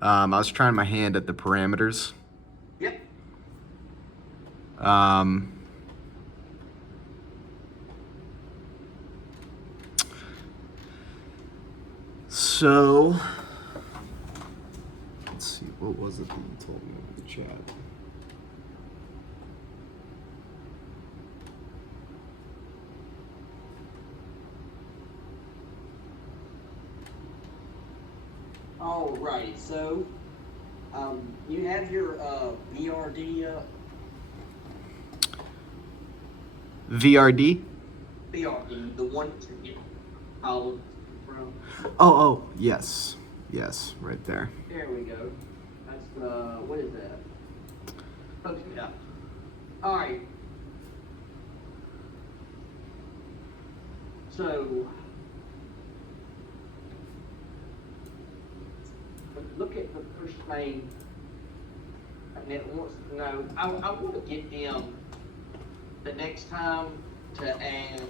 I was trying my hand at the parameters. Yep. Um, so, let's see, what was it that you told me in the chat? All right. So, you have your BRD VRD? BRD, the one that you get column from. Oh, yes. Yes, right there. There we go. That's what is that? Okay, yeah. All right. So, look at the push main, and it wants to know. I want to get them the next time to add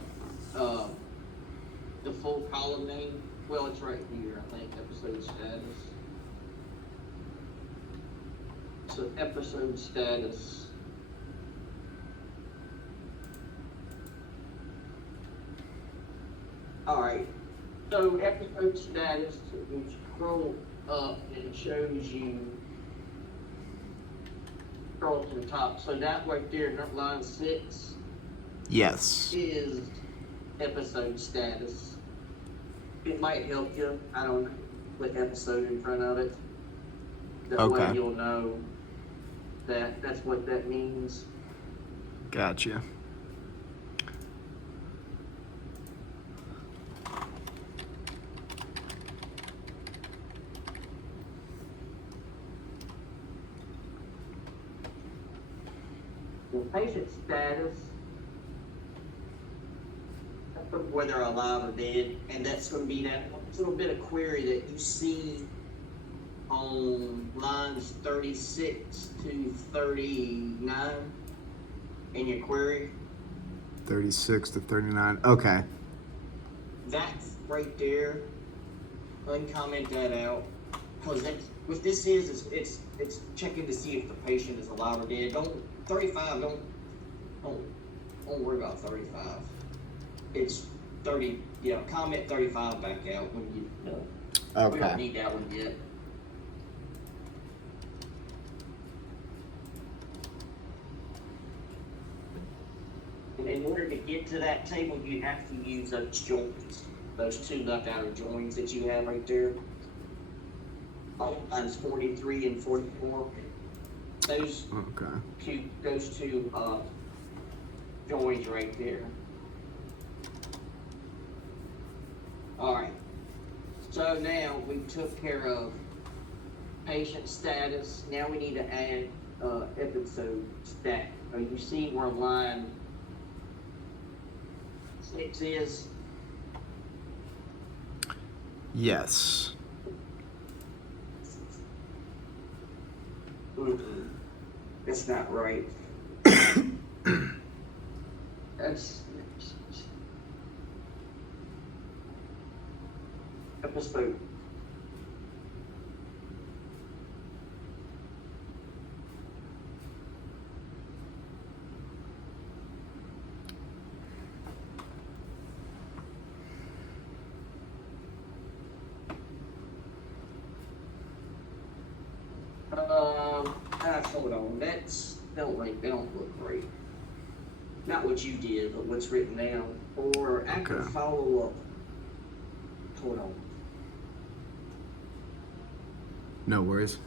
the full column name. Well, it's right here, I think, episode status. So episode status. All right. So episode status, you scroll up and it shows you, scroll to the top. So that right there, line 6, Yes. is episode status. It might help you, I don't know, with episode in front of it. That way you'll know that that's what that means. Gotcha. The patient status, whether they're alive or dead, and that's going to be that little bit of query that you see on lines 36 to 39 in your query. 36 to 39. Okay. That's right there. Uncomment that out, because that's what this is. It's checking to see if the patient is alive or dead. Don't 35. Don't worry about 35. It's 30. Yeah, comment 35 back out when you know. Okay. We don't need that one yet. In order to get to that table, you have to use those joins, those two left outer joins that you have right there. Lines 43 and 44. Those two joins right there. All right. So now we took care of patient status. Now we need to add episode stat. You see where line 6 is? Yes. That's not right. That's episode. Hold on. They don't look great. Not what you did, but what's written down. Or after follow up. Hold on. No worries.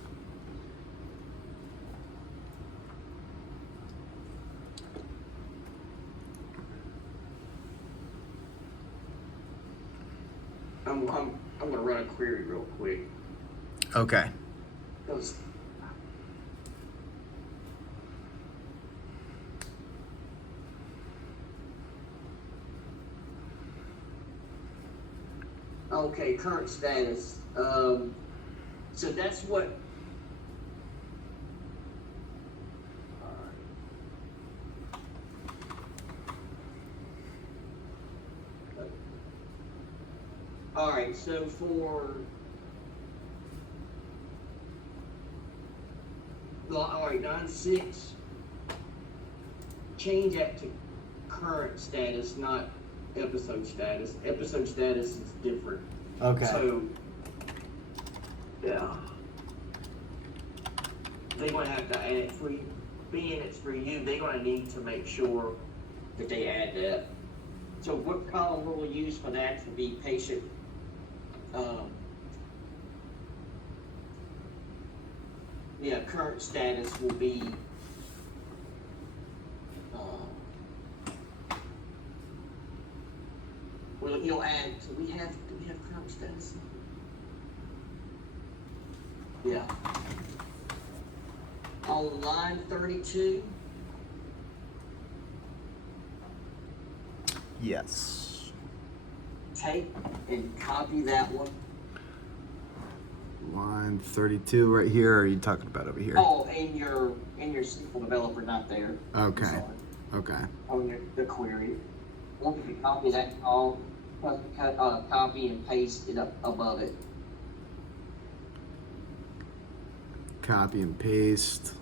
I'm gonna run a query real quick. Okay. Okay, current status. So that's what. All right. So for all right, 9.6. Change that to current status, not episode status. Episode status is different. Okay. So, yeah. They're going to have to add it for you. Being it's for you, they're going to need to make sure that they add that. So what column we'll use for that will be patient. Current status will be well, you'll add. So do we have current status? Yeah. On line 32. Yes. Take and copy that one. Line 32 right here, or are you talking about over here? Oh, in your SQL developer, not there. Okay. Sorry. Okay. On the query. Once you copy that call, copy and paste it up above it. Copy and paste.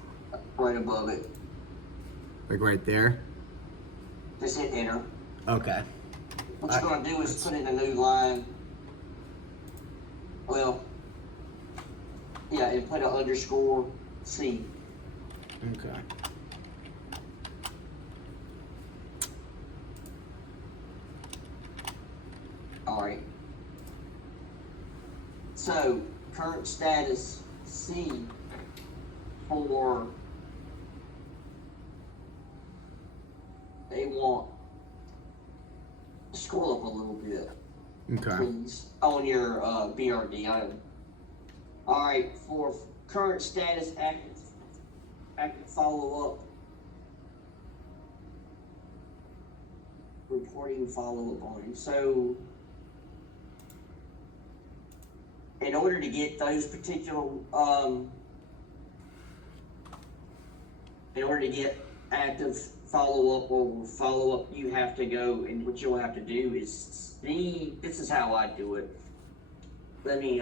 Right above it. Like right there? Just hit enter. Okay. What you're going to do is put in a new line. Well, yeah, and put an underscore C. Okay. All right. So, current status C for they want scroll up a little bit, Okay. please, on your BRD item. All right, for current status active follow up, reporting follow up on. So, in order to get those particular, in order to get active follow up or follow up, you have to go, and what you'll have to do is see. This is how I do it. Let me.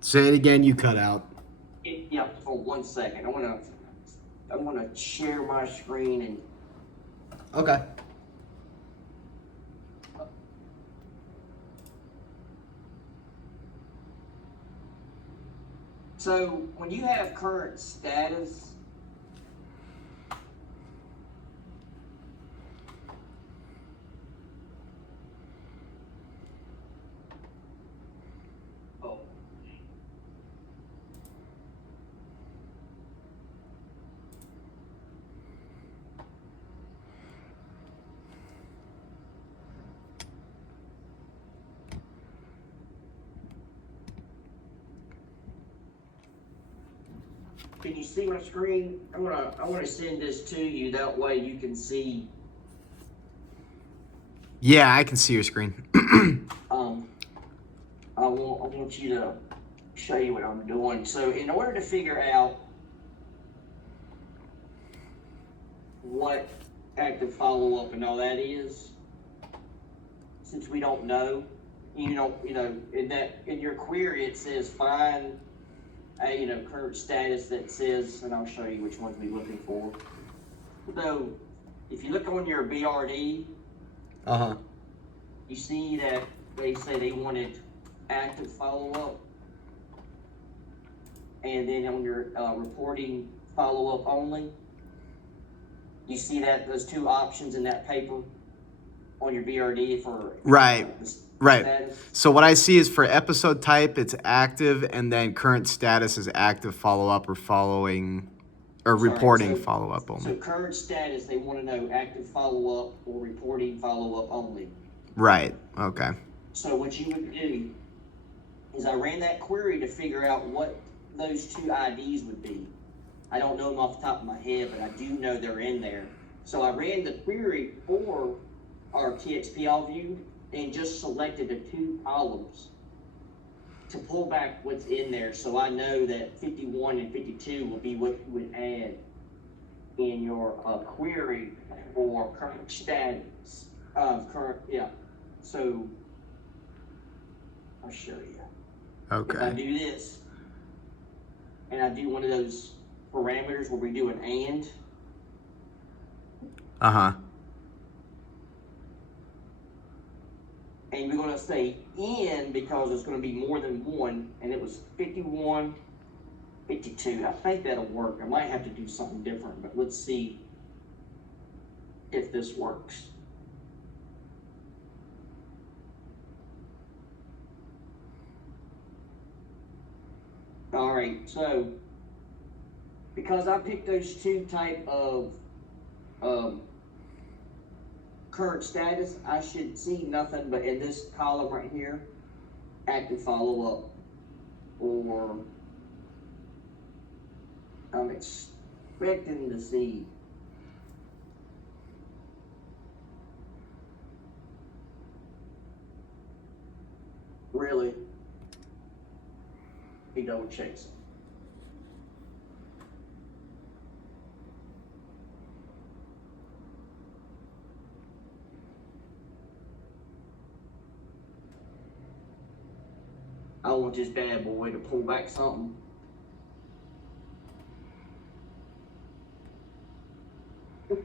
Say it again, you cut out. Yeah, for 1 second. I wanna share my screen and. Okay. So when you have current status, oh. Can you see my screen? I wanna send this to you. That way you can see. Yeah, I can see your screen. I want you to show you what I'm doing. So in order to figure out what active follow up and all that is, since we don't know, in your query it says find a current status that says, and I'll show you which ones we're looking for. So if you look on your BRD, you see that they say they wanted active follow-up, and then on your reporting follow-up only, you see that those two options in that paper on your BRD for Right. Right. status. So what I see is for episode type, it's active, and then current status is active follow-up or following, or reporting follow-up only. So current status, they want to know active follow-up or reporting follow-up only. Right. Okay. So what you would do is I ran that query to figure out what those two IDs would be. I don't know them off the top of my head, but I do know they're in there. So I ran the query for our TXPL view and just selected the two columns to pull back what's in there. So I know that 51 and 52 will be what you would add in your query for current status. So I'll show you. If I Okay. do this, and I do one of those parameters where we do an and, Uh-huh. and we're going to say in because it's going to be more than one, and it was 51, 52. I think that'll work. I might have to do something different, but let's see if this works. All right, so because I picked those two type of current status, I should see nothing but in this column right here, active follow-up, or I'm expecting to see really he double checks it. I want this bad boy to pull back something.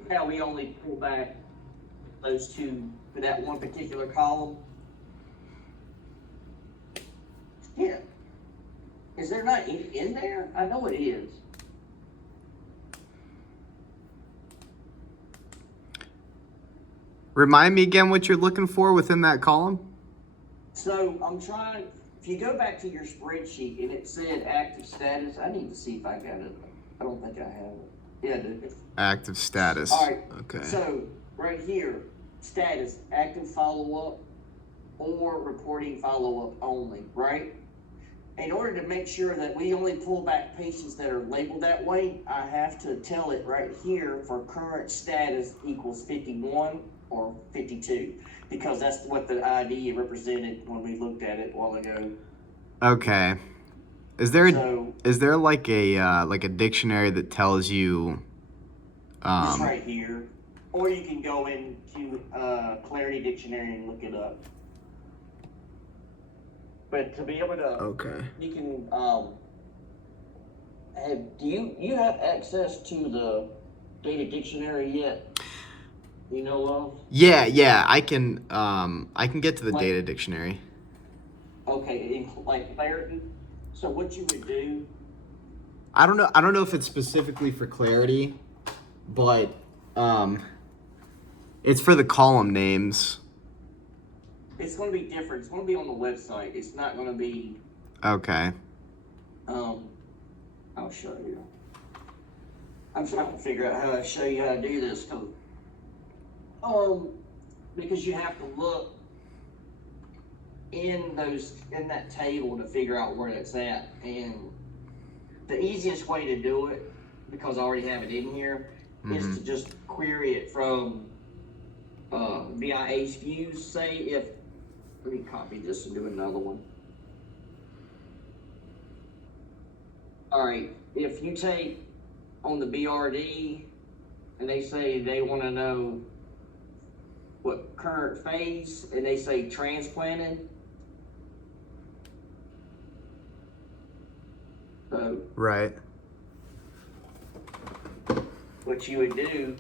How we only pull back those two for that one particular column. Yeah. Is there not any in there? I know it is. Remind me again what you're looking for within that column? So I'm trying, if you go back to your spreadsheet and it said active status, I need to see if I got it. I don't think I have it. Yeah, I do. Active status. All right. Okay. So right here, status, active follow-up or reporting follow-up only, right? In order to make sure that we only pull back patients that are labeled that way, I have to tell it right here for current status equals 51 or 52, because that's what the ID represented when we looked at it a while ago. Okay. Is there like a dictionary that tells you This right here, or you can go into Clarity Dictionary and look it up. But to be able to, Okay. you can do you have access to the data dictionary yet? You know of? Yeah, I can get to the Like- data dictionary. Okay, in like Clarity. So what you would do? I don't know if it's specifically for clarity, but it's for the column names. It's going to be different. It's going to be on the website. It's not going to be. Okay. I'll show you. I'm trying to figure out how to show you how to do this, because you have to look in that table to figure out where it's at, and the easiest way to do it, because I already have it in here, is to just query it from VIH views. Say if, let me copy this and do another one. All right, if you take on the BRD and they say they want to know what current phase, and they say transplanted. So Right. what you would do,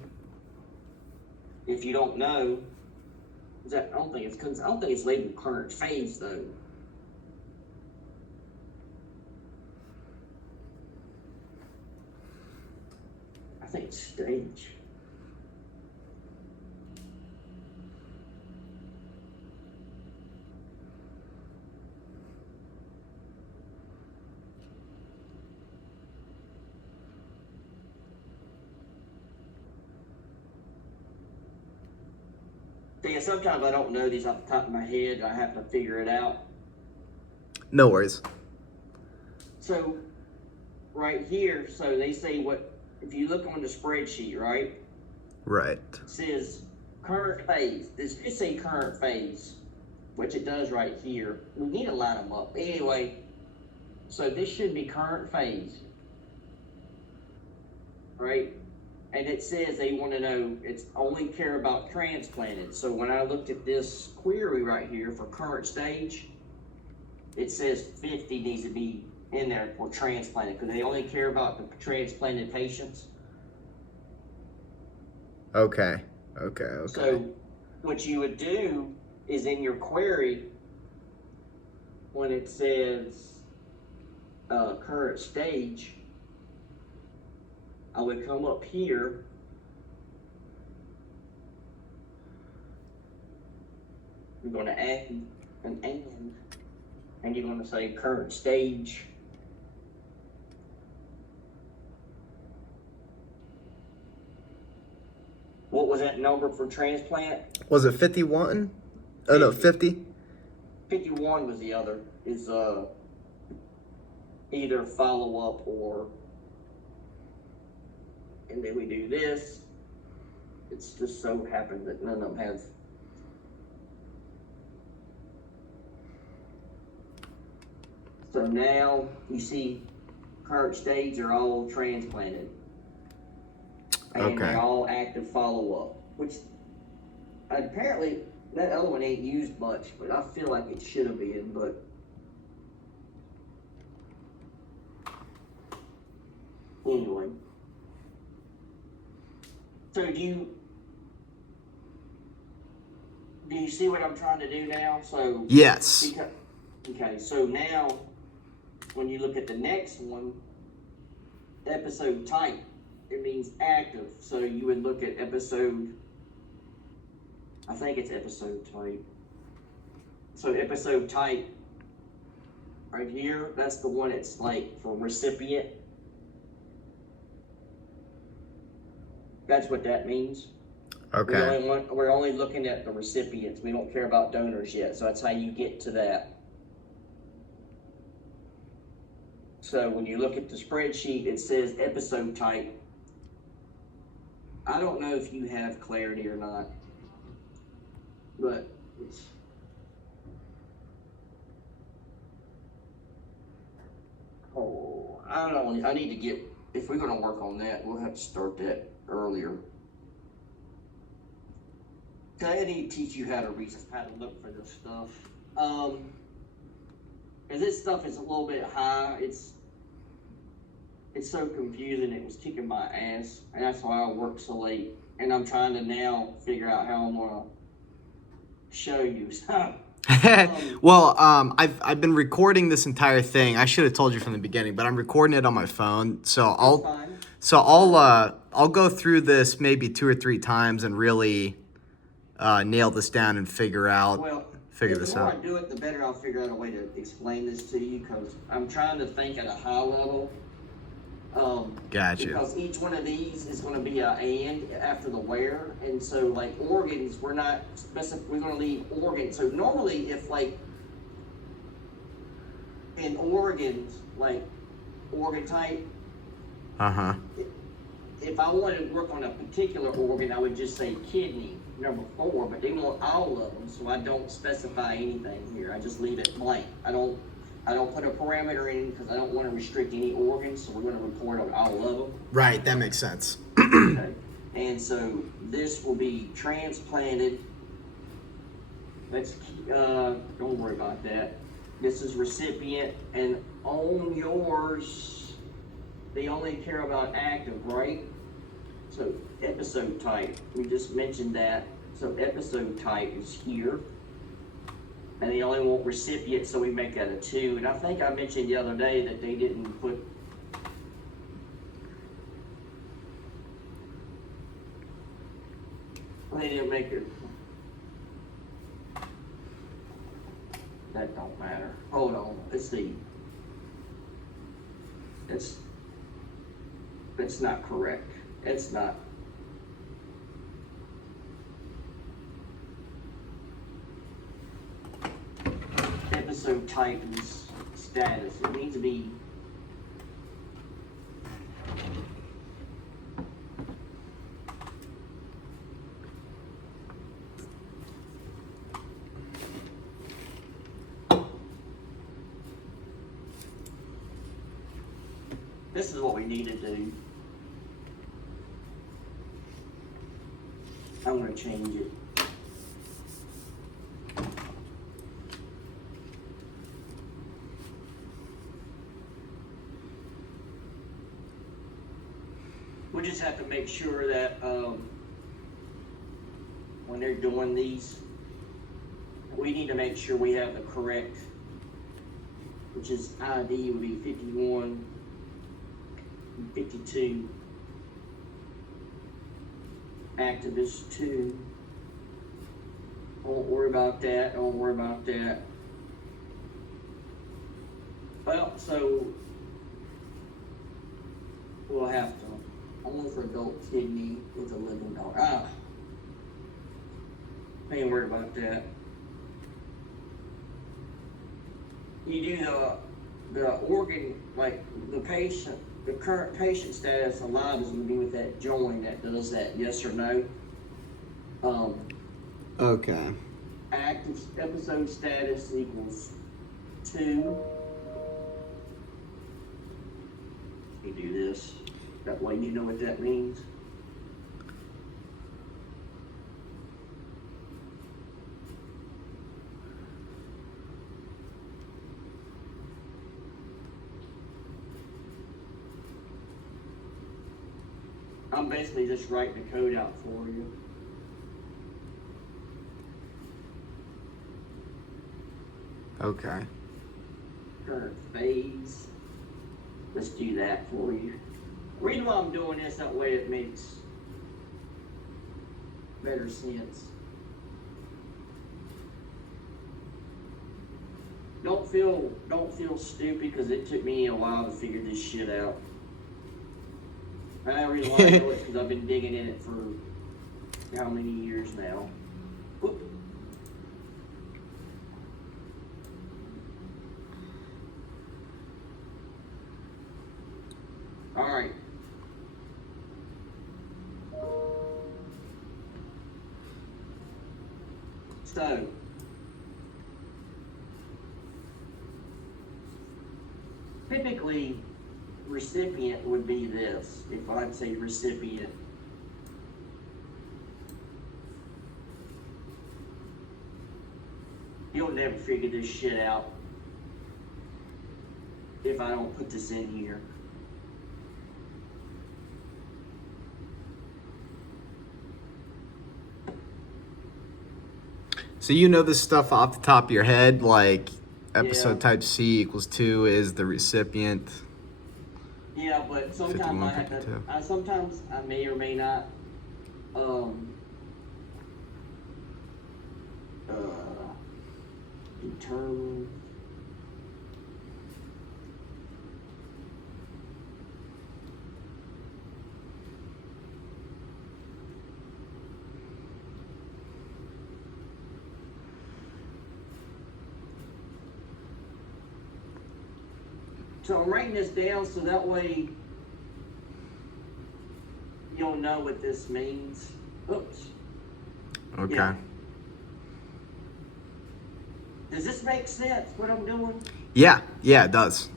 if you don't know, is that I don't think it's labeled current phase though. I think it's stage. See, sometimes I don't know these off the top of my head. I have to figure it out. No worries. So, right here, so they say what, if you look on the spreadsheet, right? Right. It says current phase. This should say current phase, which it does right here. We need to line them up. Anyway, so this should be current phase, right? And it says they want to know, it's only care about transplanted. So when I looked at this query right here for current stage, it says 50 needs to be in there for transplanted, because they only care about the transplanted patients. Okay. So what you would do is in your query, when it says current stage, I would come up here you're going to add an and you're going to say current stage. What was that number for transplant? Was it 51? Oh no, 50. 51 was the other. Is either follow up or, and then we do this. It's just so happened that none of them have. So now you see current stage are all transplanted. And they're all active follow-up, which apparently that other one ain't used much, but I feel like it should have been, but anyway. So do you see what I'm trying to do now? So yes. Okay, so now when you look at the next one, episode type, it means active. So you would look at episode, I think it's episode type. So episode type right here, that's the one it's like for recipient. That's what that means. Okay. We're only looking at the recipients. We don't care about donors yet. So that's how you get to that. So when you look at the spreadsheet, it says episode type. I don't know if you have clarity or not, but it's, I don't know. I need to get, if we're going to work on that, we'll have to start that earlier. I need to teach you how to look for this stuff. And this stuff is a little bit high. It's so confusing. It was kicking my ass, and that's why I work so late. And I'm trying to now figure out how I'm gonna show you. Well, I've been recording this entire thing. I should have told you from the beginning, but I'm recording it on my phone. So I'll go through this maybe 2 or 3 times and really nail this down and figure this out. The more I do it, the better I'll figure out a way to explain this to you, because I'm trying to think at a high level. Gotcha. Because each one of these is going to be an and after the where, and so like organs, we're not specific. We're going to leave organs. So normally, if like in organs, like organ type. If I wanted to work on a particular organ, I would just say kidney, number 4, but they want all of them, so I don't specify anything here. I just leave it blank. I don't put a parameter in because I don't want to restrict any organs, so we're going to report on all of them. Right, that makes sense. Okay. And so this will be transplanted. Don't worry about that. This is recipient, and on yours, they only care about active, right? So episode type, we just mentioned that. So episode type is here. And they only want recipient, so we make that a 2. And I think I mentioned the other day that they didn't put make it. That don't matter. Hold on, let's see. It's not correct. It's not. Episode type is status. It needs to be. This is what we need to do. I'm going to change it. we just have to make sure that when they're doing these, we need to make sure we have the correct, which is ID would be 51, 52, activist 2. Don't worry about that. Don't worry about that. Well, so we'll have to. Only for adult kidney is $11. I ain't worried about that. You do the organ, like the patient, the current patient status alive is going to be with that join that does that yes or no. Okay. Active episode status equals 2. You do this. That way you know what that means. I'm basically just writing the code out for you. Okay. Current phase. Let's do that for you. The reason why I'm doing this, that way it makes better sense. Don't feel stupid because it took me a while to figure this shit out. The reason why I know it because I've been digging in it for how many years now. Whoop. All right. So, typically, recipient would be this. If I'd say recipient, you'll never figure this shit out if I don't put this in here. So you know this stuff off the top of your head, like episode Yeah. type C equals 2 is the recipient. Yeah, but sometimes 51, I have 52. to. Sometimes I may or may not. Determine. So I'm writing this down so that way you'll know what this means. Oops. Okay. Yeah. Does this make sense, what I'm doing? Yeah, it does.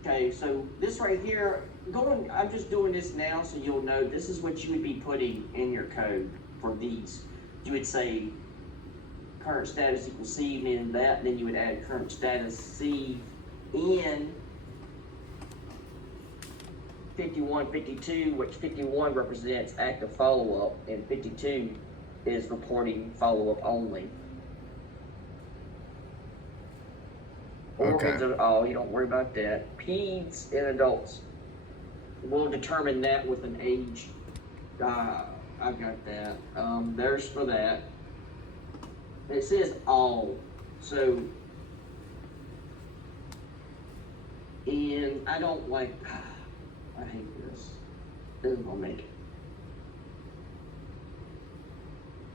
Okay, so this right here, I'm just doing this now so you'll know this is what you would be putting in your code for these. You would say current status equals C, and then that, and then you would add current status C in 51, 52, which 51 represents active follow-up, and 52 is reporting follow-up only. Organs are all, you don't worry about that. Peds and adults. We'll determine that with an age. I got that. There's for that. It says all. So, and I don't like, I hate this. This is gonna make it.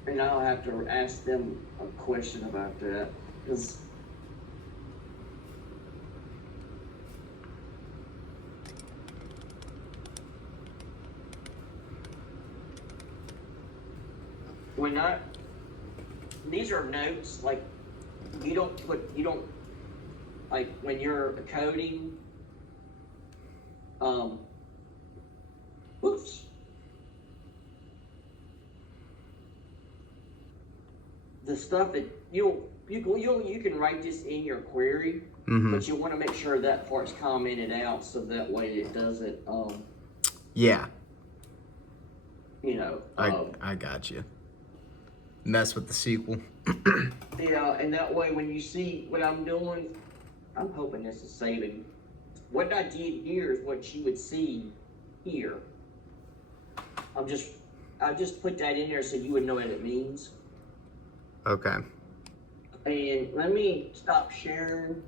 And I'll have to ask them a question about that. Because these are notes, like, you don't, like, when you're coding, oops. The stuff that you can write this in your query, but you want to make sure that part's commented out so that way it doesn't, Yeah. You know. I got you. Mess with the sequel. Yeah, and that way when you see what I'm doing, I'm hoping this is saving. What I did here is what you would see here. I just put that in there so you would know what it means. Okay. And let me stop sharing.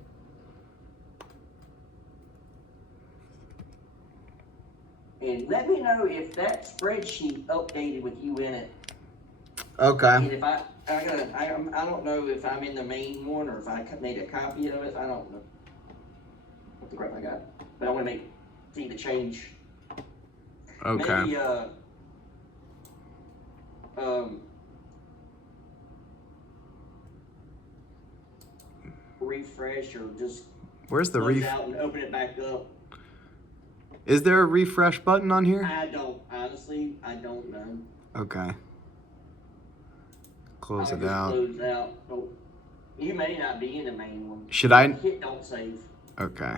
And let me know if that spreadsheet updated with you in it. Okay. And if I don't know if I'm in the main one or if I made a copy of it. I don't know what the crap I got, but I want to see the change. Okay. Maybe refresh or just Where's the close out and open it back up. Is there a refresh button on here? I don't know. Okay. Close it Just out. close out. Oh, you may not be in the main one. Should I? Hit don't save. Okay.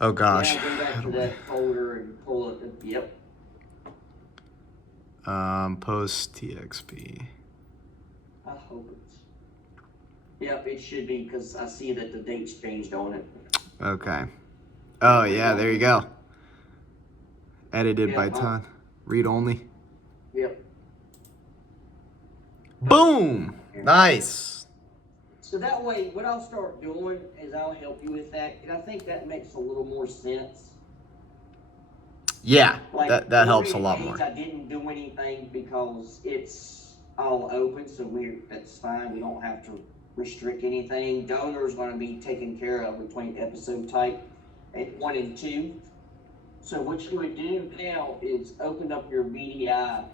Oh gosh. Now go back to that folder and pull it. Yep. Post TXP. I hope it's. Yep, it should be because I see that the date's changed on it. Okay. Oh yeah, there you go. Edited by Todd. Read only. Yep. Boom! Nice. So that way, what I'll start doing is I'll help you with that, and I think that makes a little more sense. Yeah, Like, that helps a lot more. I didn't do anything because it's all open, so that's fine. We don't have to restrict anything. Donors going to be taken care of between episode type at 1 and 2. So what you would do now is open up your BDI,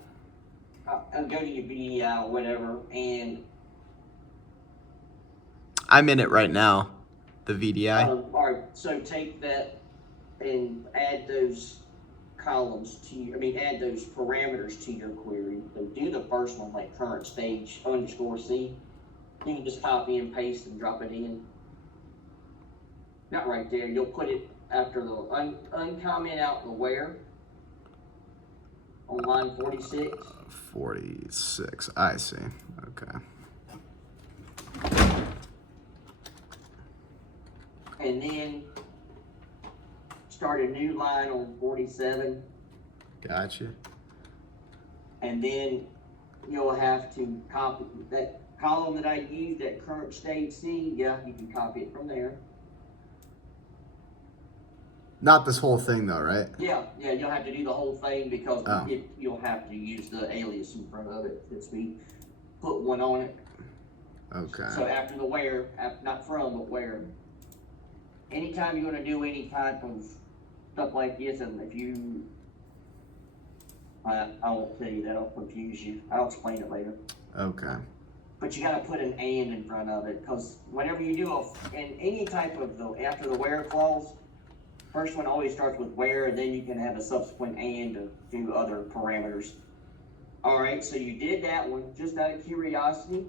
and go to your BDI or whatever, and I'm in it right now, the VDI. all right. So take that and add those columns add those parameters to your query. So do the first one, like current stage _C. You can just copy and paste and drop it in. Not right there. You'll put it after the uncomment out the where on line 46. 46. I see. Okay. And then start a new line on 47. Gotcha. And then you'll have to copy that column that I used, that current stage C. Yeah, you can copy it from there. Not this whole thing though, right? Yeah, you'll have to do the whole thing because you'll have to use the alias in front of it since we put one on it. Okay. So after the where, not from, but where. Anytime you're going to do any type of stuff like this, and if you, I won't tell you that, I'll confuse you. I'll explain it later. Okay. But you got to put an and in front of it, because whenever you do in any type of after the where clause, first one always starts with where, and then you can have a subsequent and to do other parameters. All right, so you did that one. Just out of curiosity,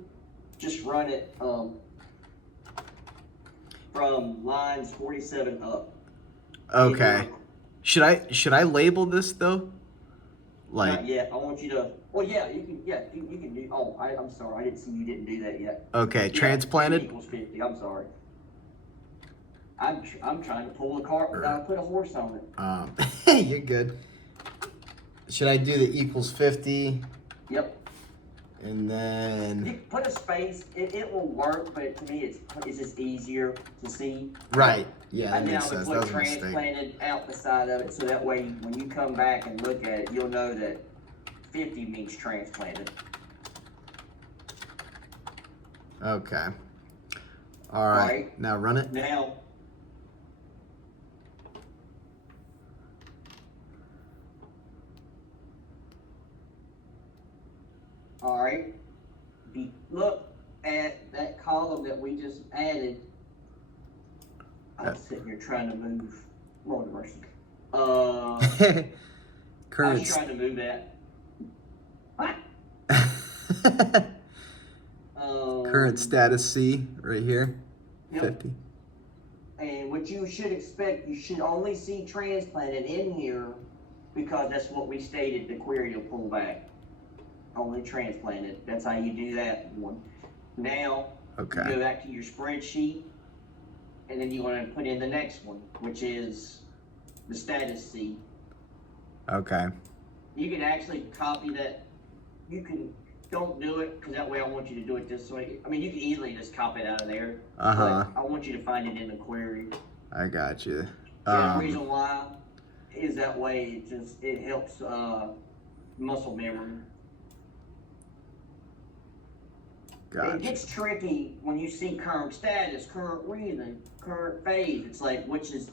just run it from lines 47 up. Okay. Should I label this though? Like. Not yet. I want you to. Well, yeah, you can. Yeah, you can do. Oh, I'm sorry. I didn't see you didn't do that yet. Okay, Yeah, transplanted. equals 50. I'm sorry. I'm trying to pull the cart without I put a horse on it. You're good. Should I do the equals 50? Yep. And then. You put a space. It will work, but to me, it's just easier to see. Right. Yeah, that And then makes I would sense. That put was a mistake. transplanted out the side of it, so that way when you come back and look at it, you'll know that 50 means transplanted. Okay. All right. Now run it. Now. All right. Look at that column that we just added. I'm sitting here trying to move. Lord have mercy. I Current. was trying to move that. What? Current status C right here. Yep. 50. And what you should expect, you should only see transplanted in here because that's what we stated the query will pull back. Only transplanted. That's how you do that one. Now, Okay. you go back to your spreadsheet, and then you want to put in the next one, which is the status C. Okay. You can actually copy that. You can, don't do it, because that way I want you to do it this way. I mean, you can easily just copy it out of there. Uh-huh. But I want you to find it in the query. I got you. And the reason why is that way it helps muscle memory. Gotcha. It gets tricky when you see current status, current reason, current phase. It's like, which is,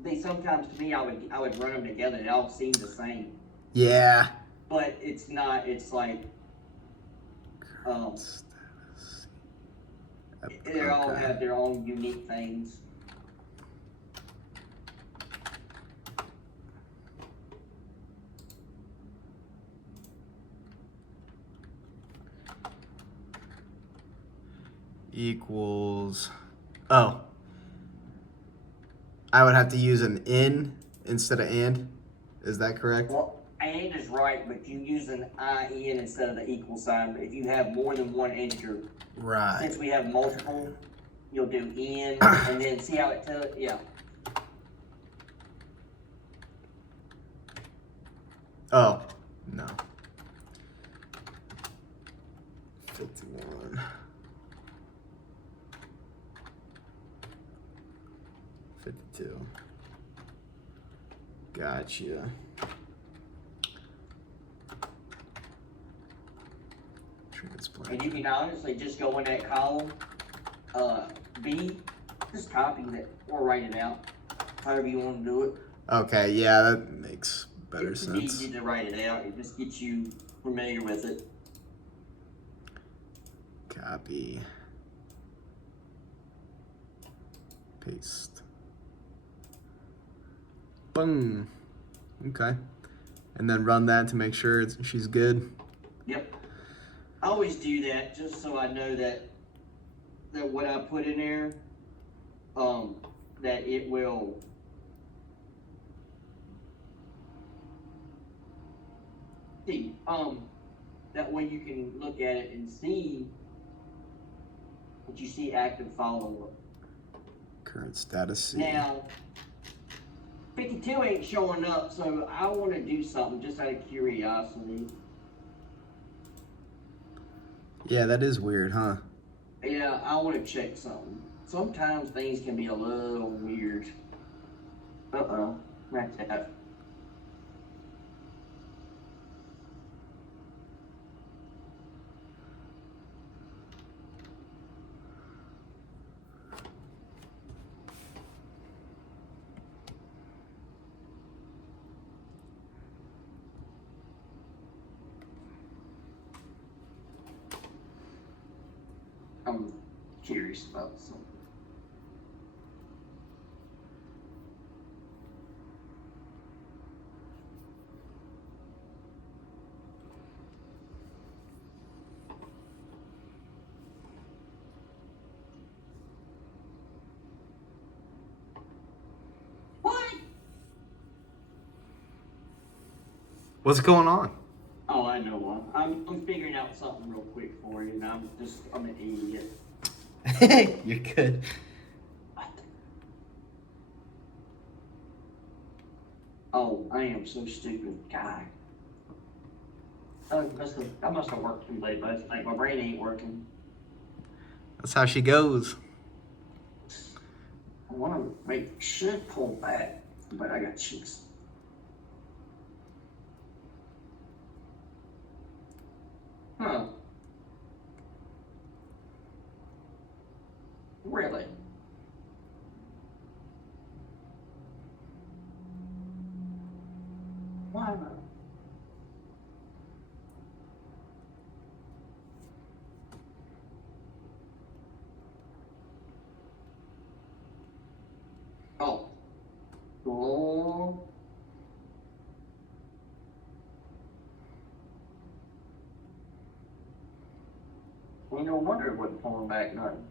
they sometimes, to me, I would run them together. They all seem the same. Yeah. But it's not. It's like Status. they all have their own unique things. Equals. Oh. I would have to use an in instead of and. Is that correct? Well, and is right, but you use an IN instead of the equal sign. But if you have more than one integer, Right. since we have multiple, you'll do in and then see how it tells it. Yeah. Oh, no. 51. 52. Gotcha. Transplant. And you can honestly just go in that column, B, just copy that or write it out, however you want to do it. Okay, yeah, that makes better It's sense. easy to write it out. It just gets you familiar with it. Copy. Paste. Boom. Okay. And then run that to make sure she's good. Yep. I always do that just so I know that what I put in there, that it will. See, that way you can look at it and see what you see active follow-up. Current status C. Now, 52 ain't showing up, so I want to do something just out of curiosity. Yeah, that is weird, huh? Yeah, I want to check something. Sometimes things can be a little weird. Uh-oh, that's that. I'm curious about something. What? What's going on? Oh, I know one. I'm figuring out something real quick for you, and I'm an idiot. You're good. Oh, I am so stupid, guy. I must have worked too late last night. My brain ain't working. That's how she goes. I want to should pull back, but I got cheeks. Huh. Really? Why not? Oh. Oh. Well, no wonder it wasn't pulling back nothing.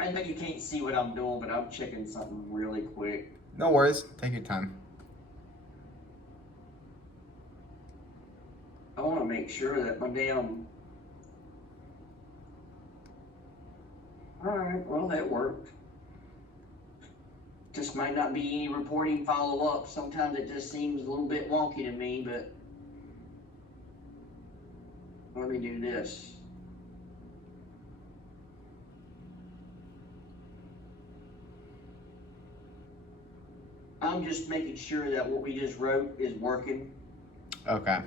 I know you can't see what I'm doing, but I'm checking something really quick. No worries. Take your time. I want to make sure that my damn. Alright, well, that worked. Just might not be any reporting follow-up. Sometimes it just seems a little bit wonky to me, but let me do this. I'm just making sure that what we just wrote is working. Okay.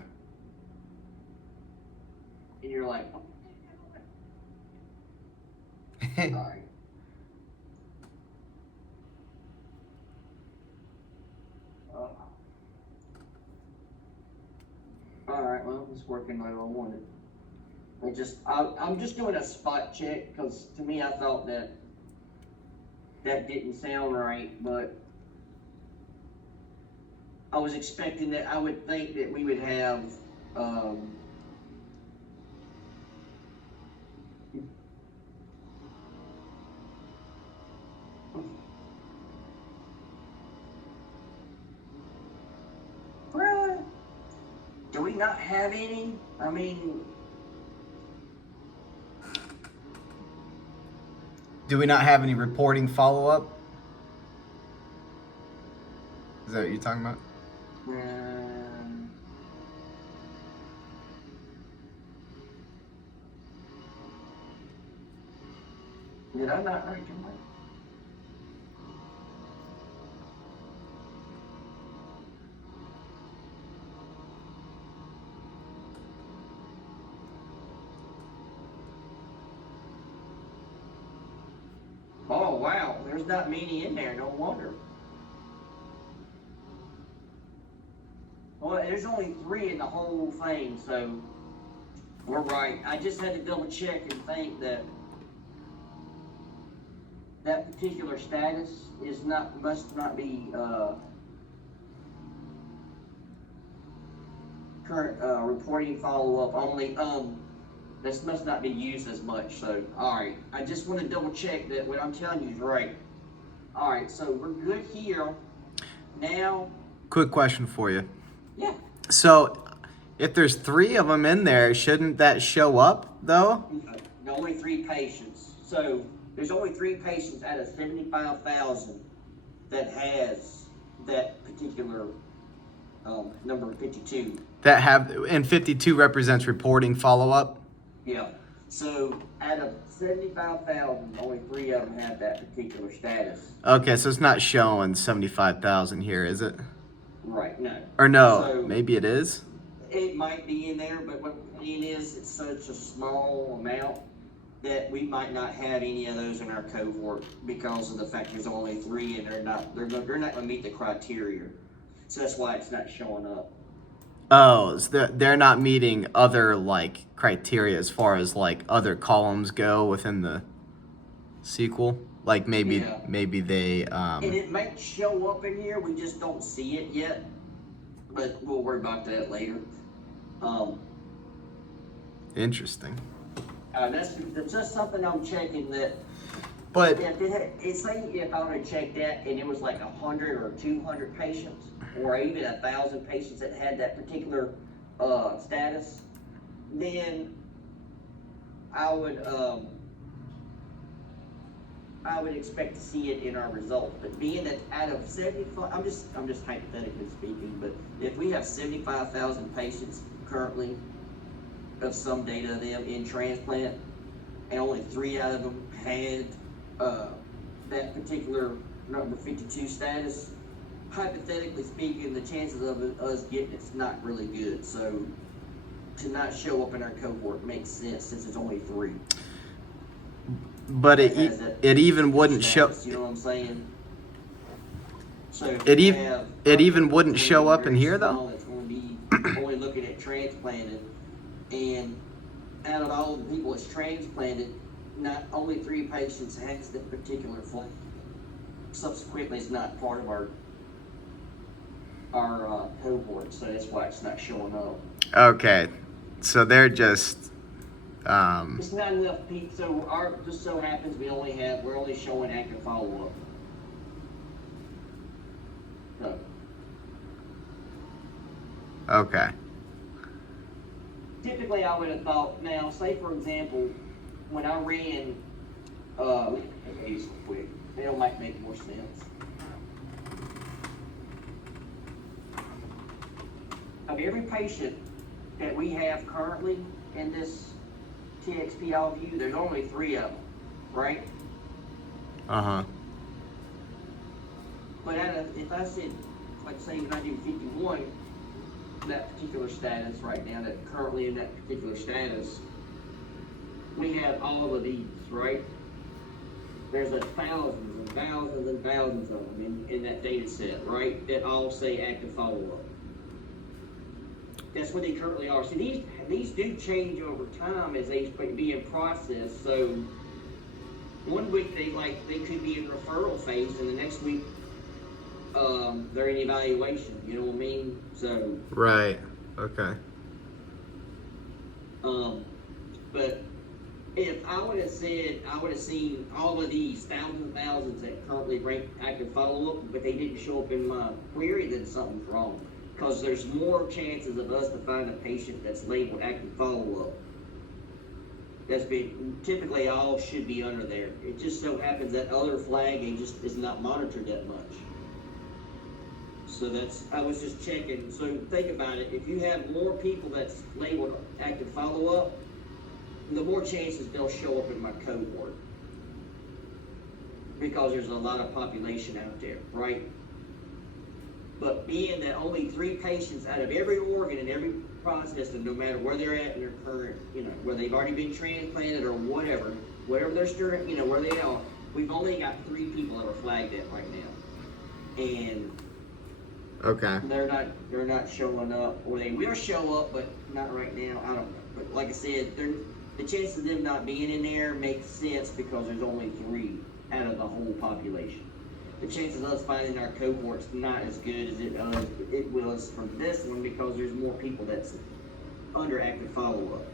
And you're like, alright. Alright, well, it's working like I wanted. I'm just doing a spot check, because to me I thought that didn't sound right, but I was expecting that, I would think that we would have, well, do we not have any? I mean, Do we not have any reporting follow-up? Is that what you're talking about? did I not write them right? Oh, wow, there's not many in there, no wonder. Well, there's only 3 in the whole thing, so we're right. I just had to double check and think that particular status must not be current reporting follow-up only. This must not be used as much. So, all right. I just want to double check that what I'm telling you is right. All right. So we're good here. Now. Quick question for you. Yeah. So, if there's 3 of them in there, shouldn't that show up though? Only 3 patients. So there's only 3 patients out of 75,000 that has that particular number 52. That have, and 52 represents reporting follow-up? Yeah. So out of 75,000, only 3 of them have that particular status. Okay, so it's not showing 75,000 here, is it? Right, no. Or no, So maybe it is? it might be in there, but what it is, it's such a small amount that we might not have any of those in our cohort because of the fact there's only 3 and they're not going to meet the criteria. So that's why it's not showing up. Oh, so they're not meeting other like criteria as far as like other columns go within the sequel. Like maybe they And it might show up in here, we just don't see it yet. But we'll worry about that later. Interesting. That's just something I'm checking that. But It's like if I would have checked that and it was like 100 or 200 patients, or even 1,000 patients that had that particular status, then I would expect to see it in our results. But being that out of 75, I'm just hypothetically speaking, but if we have 75,000 patients currently of some data of them in transplant, and only 3 out of them had that particular number 52 status, hypothetically speaking, the chances of us getting it's not really good. So to not show up in our cohort makes sense since it's only 3. But it even wouldn't show. You know what I'm saying? So It even wouldn't show up in here though. It's going to be only looking at transplanted, and out of all the people that's transplanted, not only 3 patients has that particular flag. Subsequently, it's not part of our cohort, so that's why it's not showing up. Okay, so they're just. It's not enough people. So just so happens we're only showing active follow-up. So. Okay. typically I would have thought, now, say for example, when I ran, let me use real quick, it'll make more sense. Of every patient that we have currently in this TXP All View, there's only 3 of them, right? Uh-huh. But if I said, like say when I do 51, that particular status right now, that currently in that particular status, we have all of these, right? There's thousands and thousands and thousands of them in that data set, right? That all say active follow-up. That's what they currently are. See, these do change over time as they being processed. So one week they could be in referral phase, and the next week they're in evaluation. You know what I mean? So Right. Okay. But if I would have said I would have seen all of these thousands and thousands that currently rank active follow-up, but they didn't show up in my query, then something's wrong. Because there's more chances of us to find a patient that's labeled active follow-up. That's been typically all should be under there. It just so happens that other flag just is not monitored that much. So I was just checking. So think about it. If you have more people that's labeled active follow-up, the more chances they'll show up in my cohort. Because there's a lot of population out there, right? But being that only 3 patients out of every organ and every process, and no matter where they're at in their current, where they've already been transplanted or whatever they're still, where they are, we've only got 3 people that are flagged at right now. And Okay. they're not showing up, or they will show up, but not right now. I don't know. But like I said, the chance of them not being in there makes sense because there's only 3 out of the whole population. The chances of us finding our cohort's not as good as it was from this one because there's more people that's under active follow-up.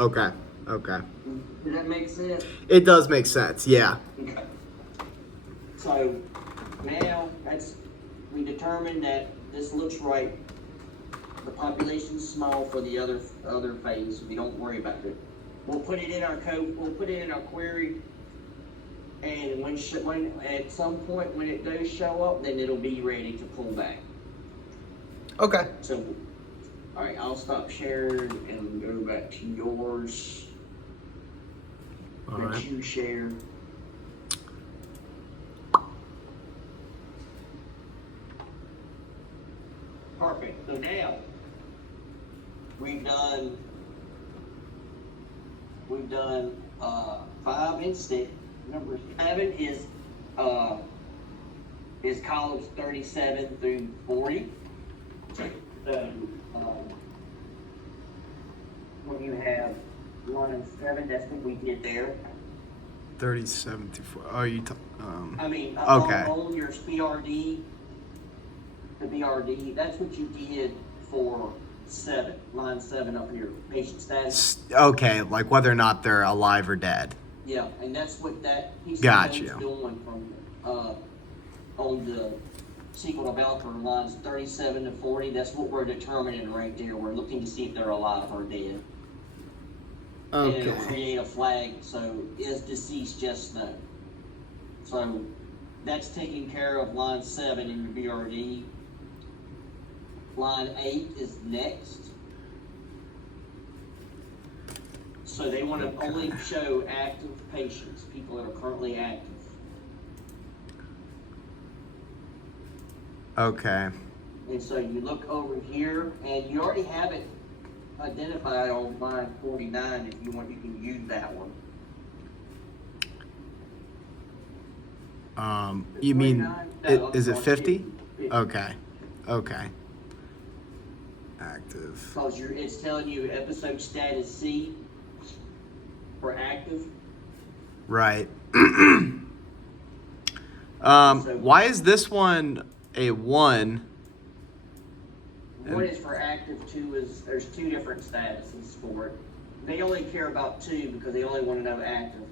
Okay. Okay. Does that make sense? It does make sense. Yeah. Okay. So now we determined that this looks right. The population's small for the other phase. We don't worry about it. We'll put it in our code. We'll put it in our query. And when at some point when it does show up, then it'll be ready to pull back. Okay. So, all right, I'll stop sharing and go back to yours. All Let right. you share. Perfect. So now we've done 5 and 6. Number 7 is columns 37 through 40. So when you have 1 and 7, that's what we did there. 37 to 4. Oh, you I mean, okay. on your BRD, the BRD, that's what you did for 7, line 7 up here, patient status. Okay, like whether or not they're alive or dead. Yeah, and that's what that piece Gotcha. of code is doing from on the SQL developer lines 37 to 40. That's what we're determining right there. We're looking to see if they're alive or dead. And it'll Okay. create a flag, so is deceased, yes, no. So that's taking care of line 7 in your BRD. Line 8 is next. So they want to only show active patients, people that are currently active. Okay. And so you look over here, and you already have it identified on line 49. If you want, you can use that one. You mean, 49? is it 50? 50. Okay. Okay. Active. Because it's telling you episode status C for active. Right. Why is this one a 1? 1 is for active, 2 is, there's 2 different statuses for it. They only care about 2 because they only want to know active.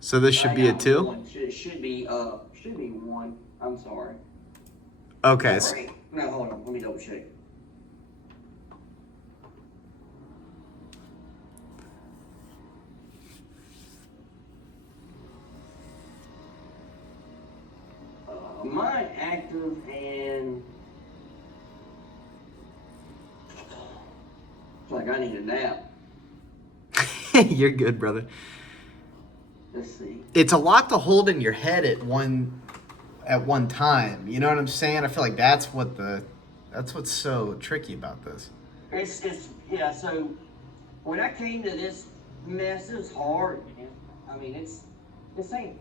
So this should be a 2? 1. Should be 1. I'm sorry. Okay. Right. No, hold on. Let me double check. mine active and it's like I need a nap. You're good, brother. Let's see. It's a lot to hold in your head at one time. You know what I'm saying? I feel like that's what's so tricky about this. It's yeah. So when I came to this mess, it was hard, man. I mean, this ain't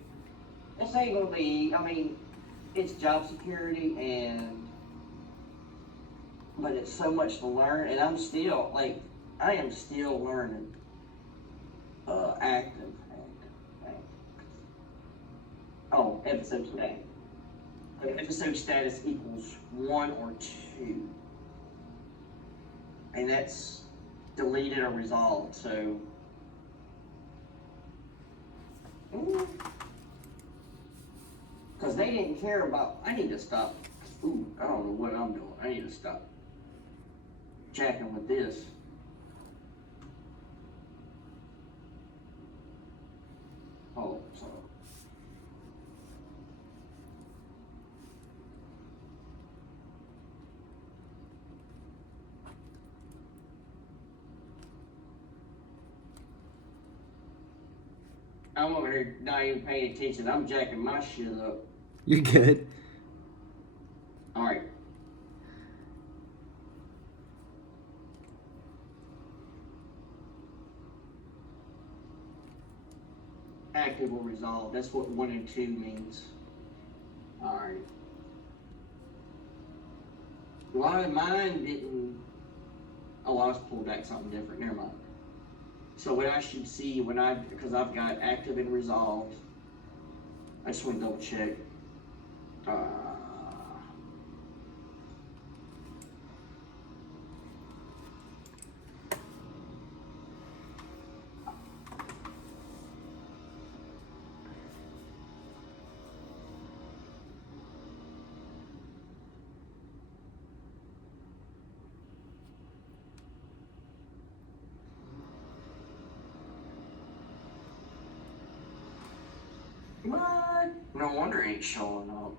gonna be. I mean, it's job security but it's so much to learn, and I'm still I am still learning. Active. Oh, episode today. Episode status equals 1 or 2. And that's deleted or resolved, so. Because they didn't care about. I need to stop. Ooh, I don't know what I'm doing. I need to stop jacking with this. Oh, so. I'm over here not even paying attention. I'm jacking my shit up. You're good. Alright. Active or resolved. That's what 1 and 2 means. Alright. Well, mine didn't. Oh, I was pulled back something different. Never mind. So what I should see because I've got active and resolved. I just want to double check. What? No wonder it ain't showing up.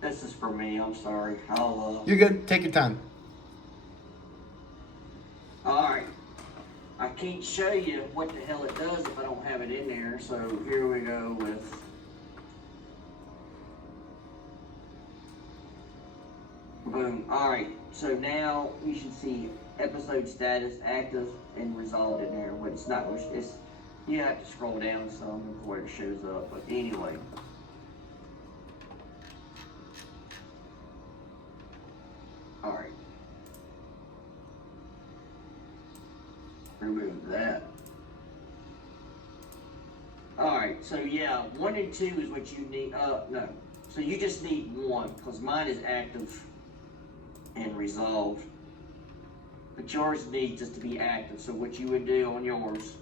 This is for me. I'm sorry. You're good. Take your time. Alright. I can't show you what the hell it does if I don't have it in there, so here we go with boom. Alright, so now you should see episode status active and resolved in there. But it's not, you have to scroll down some before it shows up, but anyway. Alright. Remove that. Alright, so yeah, 1 and 2 is what you need. No. So you just need 1, because mine is active and resolved. But yours needs just to be active. So what you would do on yours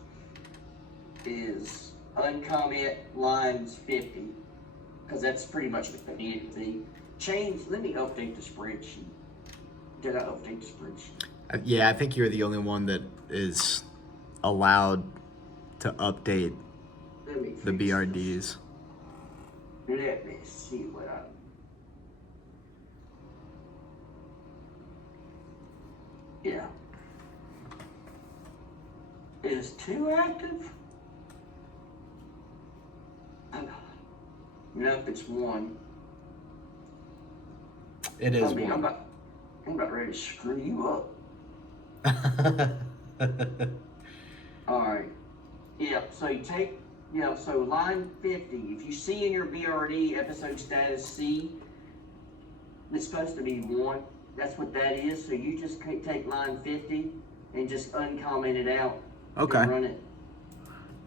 is uncomment lines 50, because that's pretty much what I needed to be. Change, let me update the spreadsheet. Did I update the spreadsheet? Yeah, I think you're the only one that is allowed to update the BRDs. This. Let me see what I. Yeah. Is 2 active? Nope, it's 1. It is I'm 1. about ready to screw you up. Alright. Yeah, so you take, so line 50, if you see in your BRD episode status C, it's supposed to be 1. That's what that is. So you just take line 50 and just uncomment it out. Okay. And run it.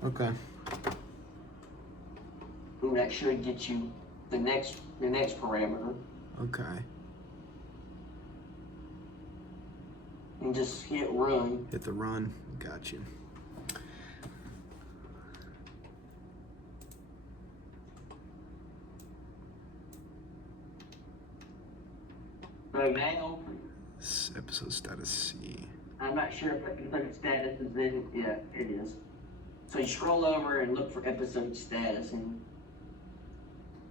Okay. And that should get you the next parameter. Okay. And just hit run. Hit the run. Got you. So now, Episode status C. I'm not sure if episode status is in. Yeah, it is. So you scroll over and look for episode status and,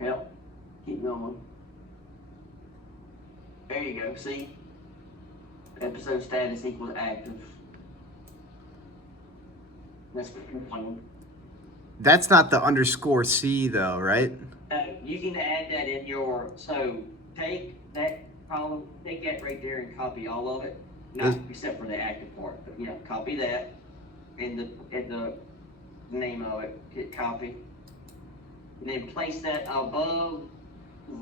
yep, keep going. There you go, see? Episode status equals active. That's one. That's not the underscore C though, right? You can add that in your, so take that column, take that right there and copy all of it. Not except for the active part, but yeah, copy that. And the name of it, hit copy. And then place that above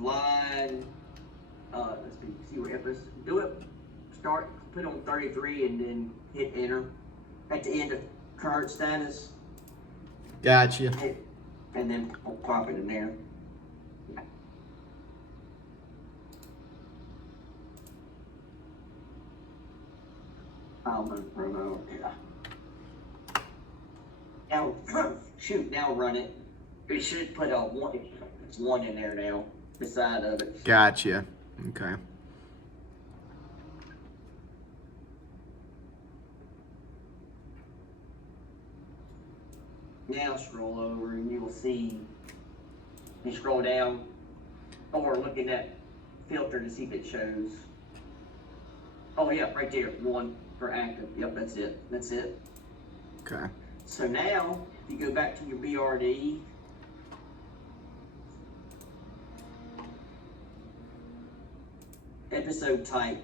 line, let's see what episode, do it, start, put on 33 and then hit enter. At the end of current status. Gotcha. And then pop it in there. I'm gonna promote. Yeah. Now, shoot, now run it. It should put a one in there now, beside of it. Gotcha. Okay. Now scroll over and you will see, you scroll down, or look in that filter to see if it shows. Oh yeah, right there, one for active. Yep, that's it. That's it. Okay. So now, if you go back to your BRD, episode type.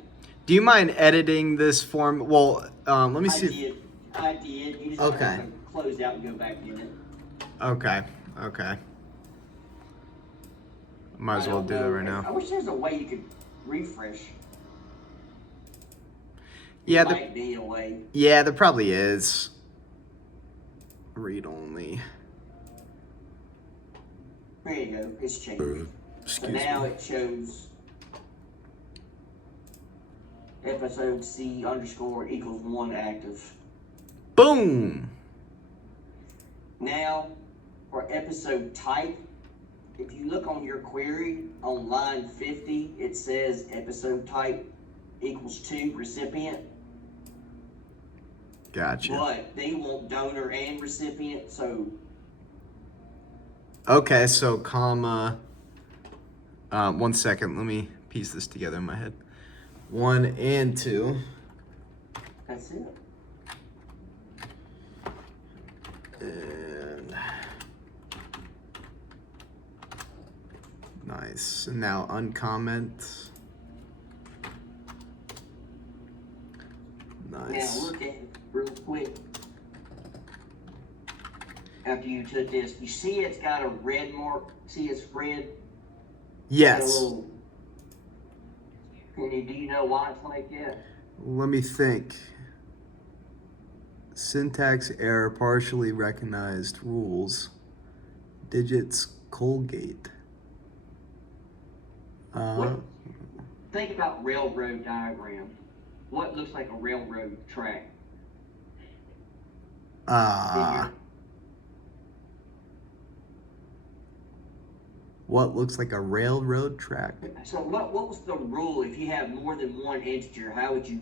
Do you mind editing this form? Well, let me see. I did. You just Okay. have to close out and go back in it. Okay. Okay. Might as well do that right I now. wish there was a way you could refresh. Yeah. There might be a way. Yeah, there probably is. Read only. There you go. It's changed. So now it shows episode C underscore equals 1 active. Boom. Now, for episode type, if you look on your query on line 50, it says episode type equals 2 recipient. Gotcha. But they want donor and recipient, so. Okay, so comma. 1 second. Let me piece this together in my head. 1 and 2. That's it. And nice. And now uncomment. Nice. Now look at it real quick. After you took this, you see it's got a red mark. See it's red? Yes. Do you know why it's like that? Let me think. Syntax error, partially recognized rules. Digits, Colgate. Think about railroad diagram. What looks like a railroad track? What looks like a railroad track? So what was the rule if you have more than one integer? How would you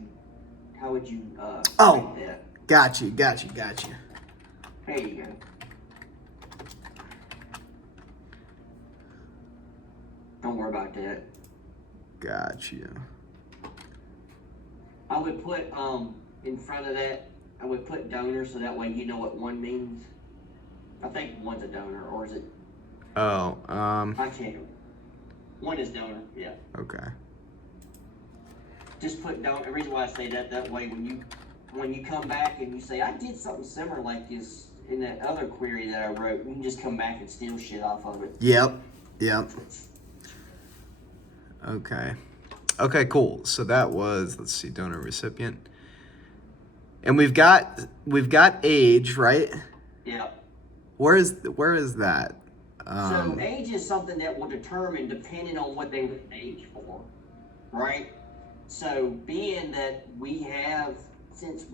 Oh. write that? Got you. There you go. Don't worry about that. Got you. I would put in front of that, I would put donor so that way you know what 1 means. I think 1's a donor, or is it? Oh, I can't. 1 is donor, yeah. okay. Just put donor. The reason why I say that way, when you come back and you say, I did something similar like this in that other query that I wrote, you can just come back and steal shit off of it. Yep. Okay. Okay, cool. So that was, let's see, donor recipient. And we've got age, right? Yeah. Where is that? So age is something that will determine depending on what they would age for, right? So being that we have, since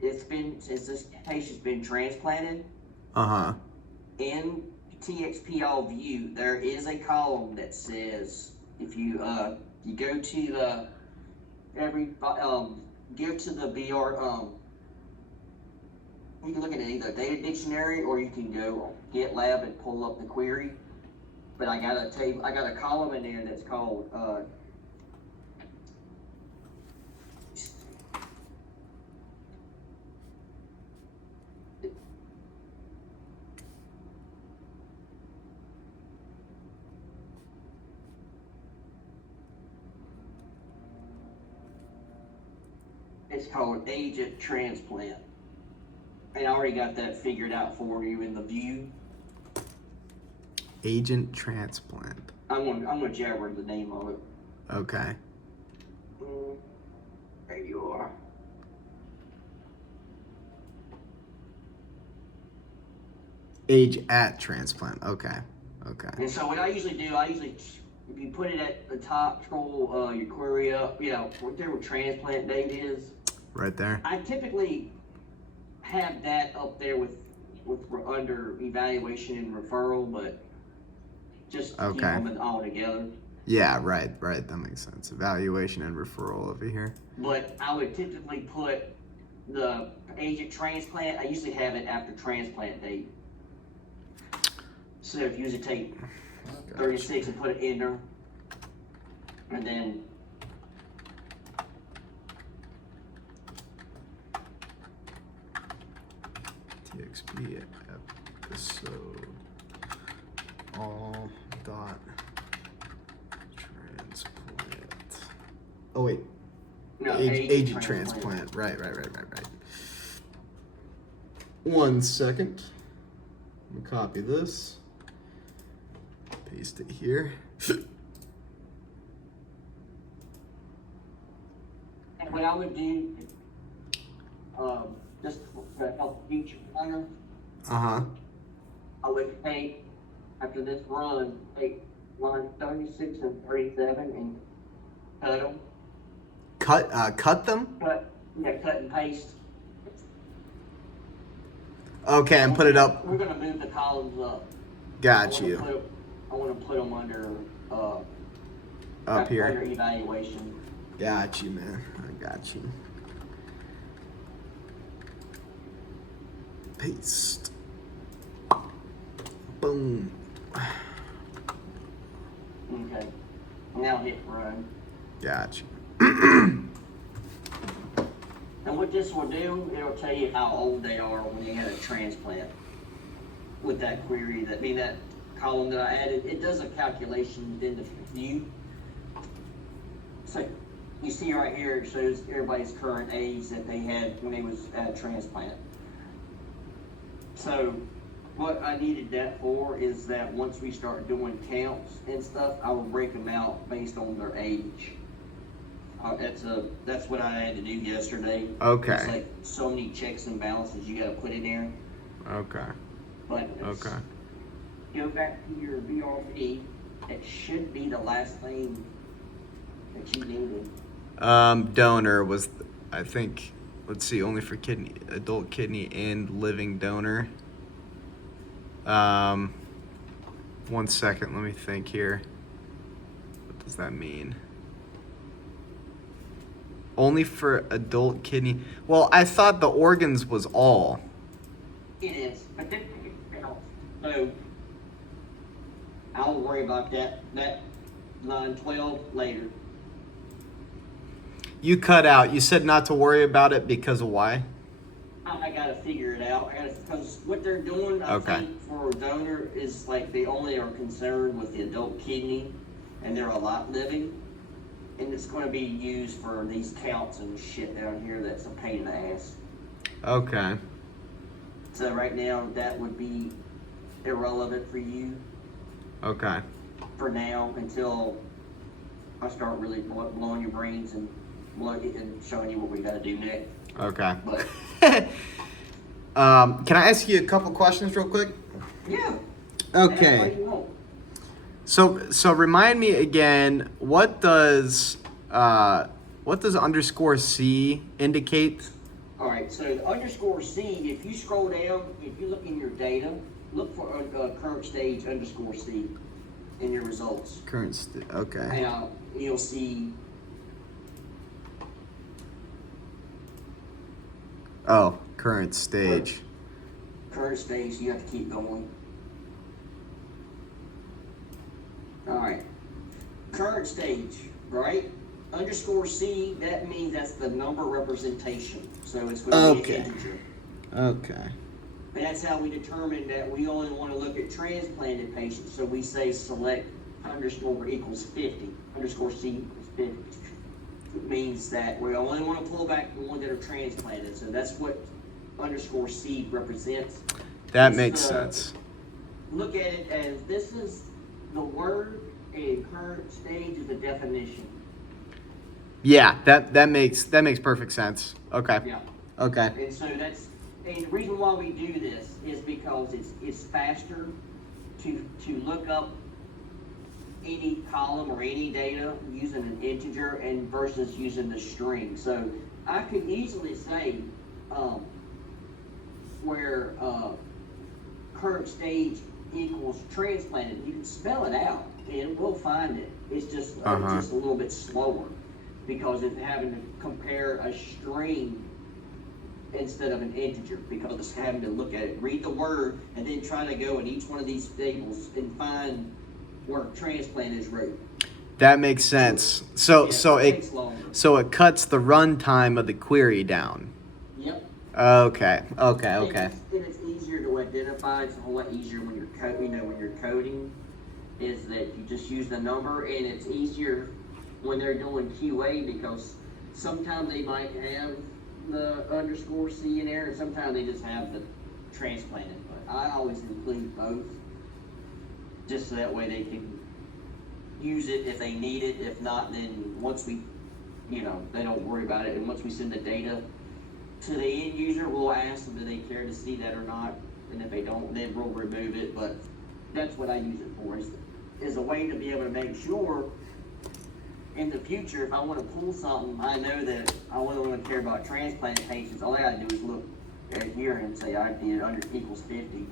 this patient's been transplanted, in TXP All View, there is a column that says, if you You go to the go to the you can look at it either data dictionary or you can go GitLab and pull up the query. But I got a table, I got a column in there that's called it's called agent transplant. And I already got that figured out for you in the view. Agent transplant. I'm gonna jabber the name of it. Okay. There you are. Age at transplant. Okay. Okay. And so what I usually do, if you put it at the top, scroll your query up, right there where transplant date is. Right there. I typically have that up there with under evaluation and referral, but just keep them all together. Yeah, right. That makes sense. Evaluation and referral over here. But I would typically put the agent transplant, I usually have it after transplant date. So if you usually take 36 and put it in there, and then TXP episode all dot transplant. Oh wait. no, Agent transplant. Right. 1 second. I'm gonna copy this. Paste it here. And what I would do, just to help the future planner, I would take, after this run, take line 36 and 37 and cut them. Cut them? Cut and paste. Okay, and put it up. We're gonna move the columns up. Got you. I want to put them under Up here. Under evaluation. Got you, man. I got you. Paste. Boom. Okay. Now hit run. Got you. And what this will do, it'll tell you how old they are when they had a transplant. With that query, that column that I added, it does a calculation within the view. So you see right here, it shows everybody's current age that they had when they was at a transplant. So what I needed that for is that once we start doing counts and stuff, I will break them out based on their age. That's what I had to do yesterday. Okay. It's like so many checks and balances you got to put in there. Okay. But Okay. Go back to your BRD. It should be the last thing that you needed. Donor was, I think, let's see, only for kidney, adult kidney and living donor. 1 second, let me think here. What does that mean? Only for adult kidney. Well, I thought the organs was all. It is, but then so I'll worry about that line 12 later. You cut out. You said not to worry about it because of why? I gotta figure it out. Because what they're doing, I think, for donor is like they only are concerned with the adult kidney, and they're a lot living, and it's going to be used for these counts and shit down here. That's a pain in the ass. Okay. So right now, that would be irrelevant for you. Okay. For now, until I start really blowing your brains and showing you what we got to do next. Okay. But can I ask you a couple questions real quick? yeah. Okay. So remind me again, what does _C indicate? All right, so the _C, if you scroll down, if you look in your data, look for current stage _C. in your results. Okay. And you'll see. Oh, current stage. Current stage, you have to keep going. Alright. Current stage, right? Underscore C, that means that's the number representation. So it's going to be an integer. Okay. And that's how we determine that we only want to look at transplanted patients. So we say select underscore equals 50. Underscore C equals 50. It means that we only want to pull back the ones that are transplanted. So that's what underscore C represents. That makes sense. Look at it as this is the word and current stage is the definition. Yeah, that makes perfect sense. Okay. Yeah. Okay. And so and the reason why we do this is because it's faster to look up any column or any data using an integer and versus using the string. So I could easily say where current stage equals transplanted. You can spell it out and we'll find it. It's just a little bit slower because it's having to compare a string instead of an integer, because it's having to look at it, read the word, and then trying to go in each one of these tables and find where transplant is wrote. That makes sense. So it cuts the runtime of the query down. Yep. Okay. And it's easier to identify. It's a whole lot easier when you're coding, is that you just use the number, and it's easier when they're doing QA because sometimes they might have the underscore C in there, and sometimes they just have the transplanted. But I always include both, just so that way they can use it if they need it. If not, then once we, they don't worry about it. And once we send the data to the end user, we'll ask them, do they care to see that or not? And if they don't, then we'll remove it. But that's what I use it for, is a way to be able to make sure in the future, if I want to pull something, I know that I only want to care about transplanted patients. All I got to do is look at here and say I did under equals 50.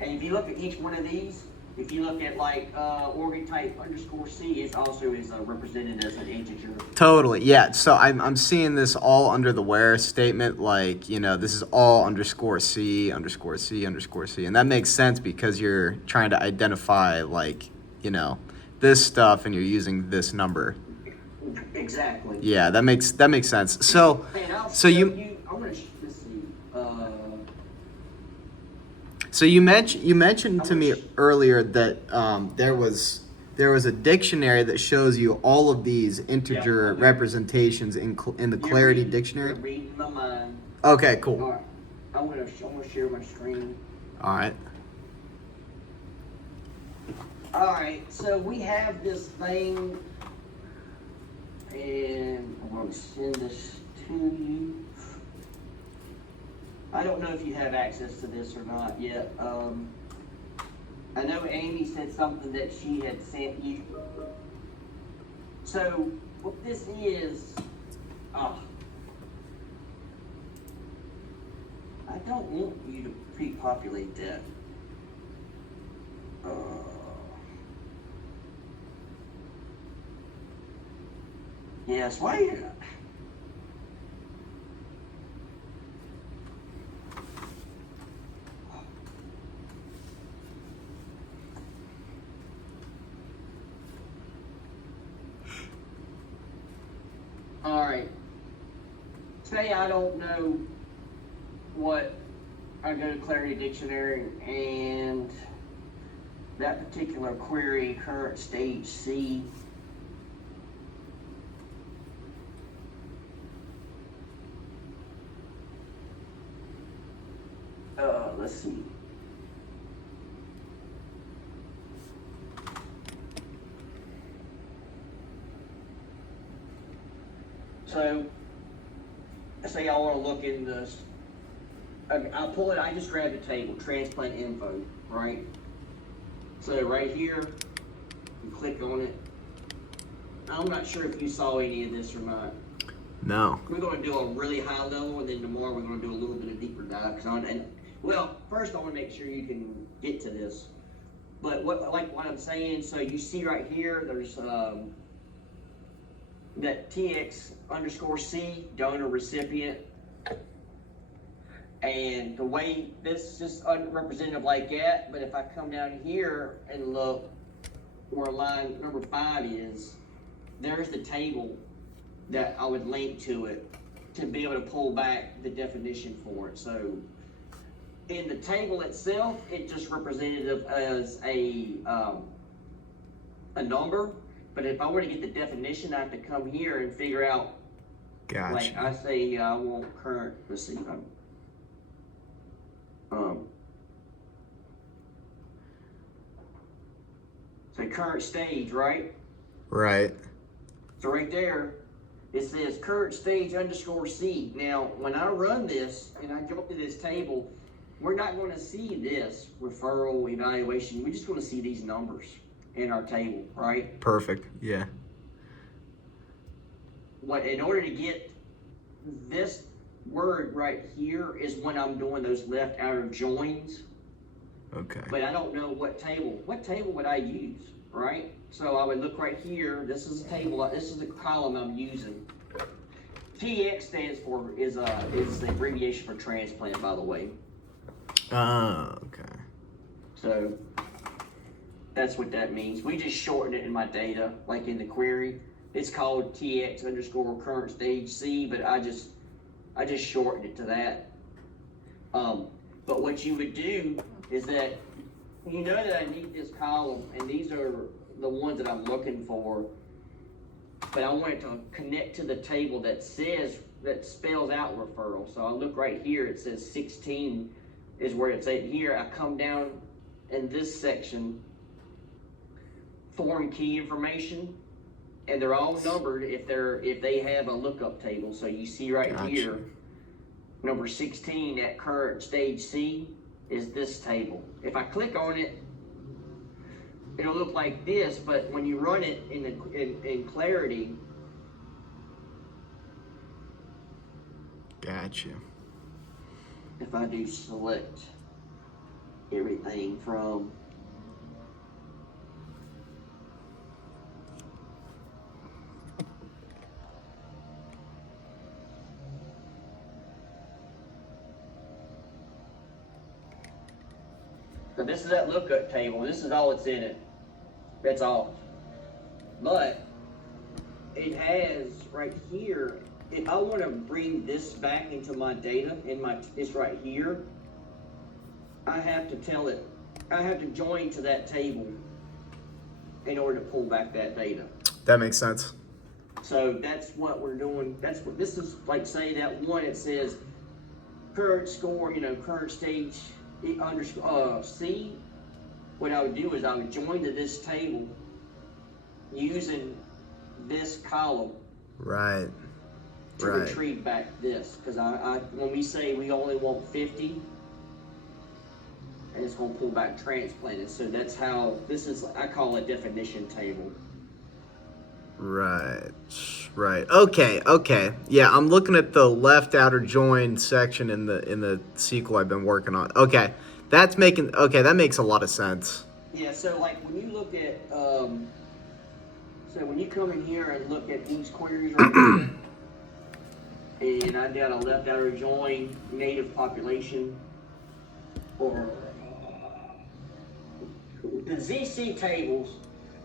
And if you look at each one of these, if you look at like organ type underscore C, it also is represented as an integer. Totally, yeah. So I'm seeing this all under the where statement, like, this is all underscore C, underscore C, underscore C. And that makes sense because you're trying to identify, like, this stuff and you're using this number. Exactly. Yeah, that makes sense. So let's So you mentioned to me earlier that there was a dictionary that shows you all of these integer representations in the Clarity dictionary. You're reading my mind. Okay, cool. All right. I'm gonna share my screen. All right. All right. So we have this thing, and I'm gonna send this to you. I don't know if you have access to this or not yet. I know Amy said something that she had sent you. So what this is, I don't want you to pre-populate that. Yes, why? All right. Say I don't know what, I go to Clarity Dictionary and that particular query, current stage C. Let's see. So, say I want to look in this. I'll pull it. I just grabbed the table, transplant info, right? So right here, you click on it. I'm not sure if you saw any of this or not. No. We're going to do a really high level, and then tomorrow we're going to do a little bit of deeper dive. Well, first I want to make sure you can get to this. But what I'm saying, so you see right here, there's that TX_C, donor recipient. And the way this is unrepresentative like that, but if I come down here and look where line number 5 is, there's the table that I would link to it to be able to pull back the definition for it. So in the table itself, it's just representative as a number. But if I were to get the definition, I have to come here and figure out. Gotcha. Like I say, I want current. Let's see. So current stage, right? Right. So right there, it says current stage _C. Now, when I run this and I go to this table, we're not going to see this referral evaluation. We just want to see these numbers in our table, right? Perfect. Yeah. In order to get this word right here is when I'm doing those left outer joins. Okay. But I don't know what table. What table would I use, right? So I would look right here. This is a table. This is the column I'm using. TX stands for is the abbreviation for transplant, by the way. Oh, okay. So that's what that means. We just shorten it in my data, like in the query. It's called TX_current stage C, but I just shortened it to that. But what you would do is that you know that I need this column, and these are the ones that I'm looking for. But I want it to connect to the table that spells out referral. So I look right here. It says 16 is where it's at here. I come down in this section, foreign key information, and they're all numbered if they have a lookup table. So you see right Gotcha. here, number 16 at current stage C is this table. If I click on it, it'll look like this, but when you run it in Clarity, Gotcha. if I do select everything from so this is that lookup table. This is all that's in it. That's all. But it has right here, if I want to bring this back into my data, it's right here, I have to tell it, I have to join to that table in order to pull back that data. That makes sense. So that's what we're doing. That's what this is like. Say that one, it says current score, current stage C. What I would do is I would join to this table using this column Right. to retrieve back this. Because when we say we only want 50, and it's going to pull back transplanted. So that's how this is. I call it definition table. Right. Okay. Yeah, I'm looking at the left outer join section in the SQL I've been working on. Okay. That makes a lot of sense. Yeah, so like when you look at so when you come in here and look at these queries right here, and I've got a left outer join native population, or the ZC tables,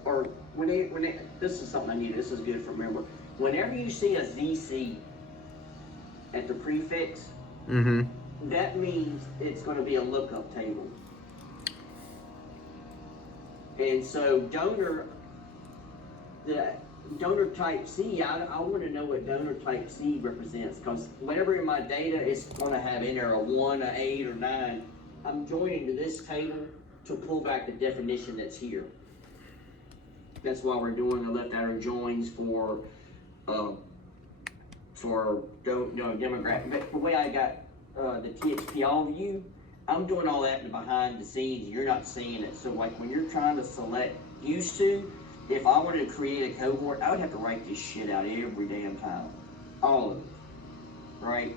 or when they this is something I need. This is good for remember. Whenever you see a ZC at the prefix, Mm-hmm. that means it's going to be a lookup table. And so the donor type C, I want to know what donor type C represents, because whenever in my data it's going to have in there a 1, a 8, or 9, I'm joining to this table to pull back the definition that's here. That's why we're doing the left outer joins for demographic. But the way I got the TXP all view, I'm doing all that behind the scenes. You're not seeing it. So like when you're trying to select used to, if I wanted to create a cohort, I would have to write this shit out every damn time. All of it. Right?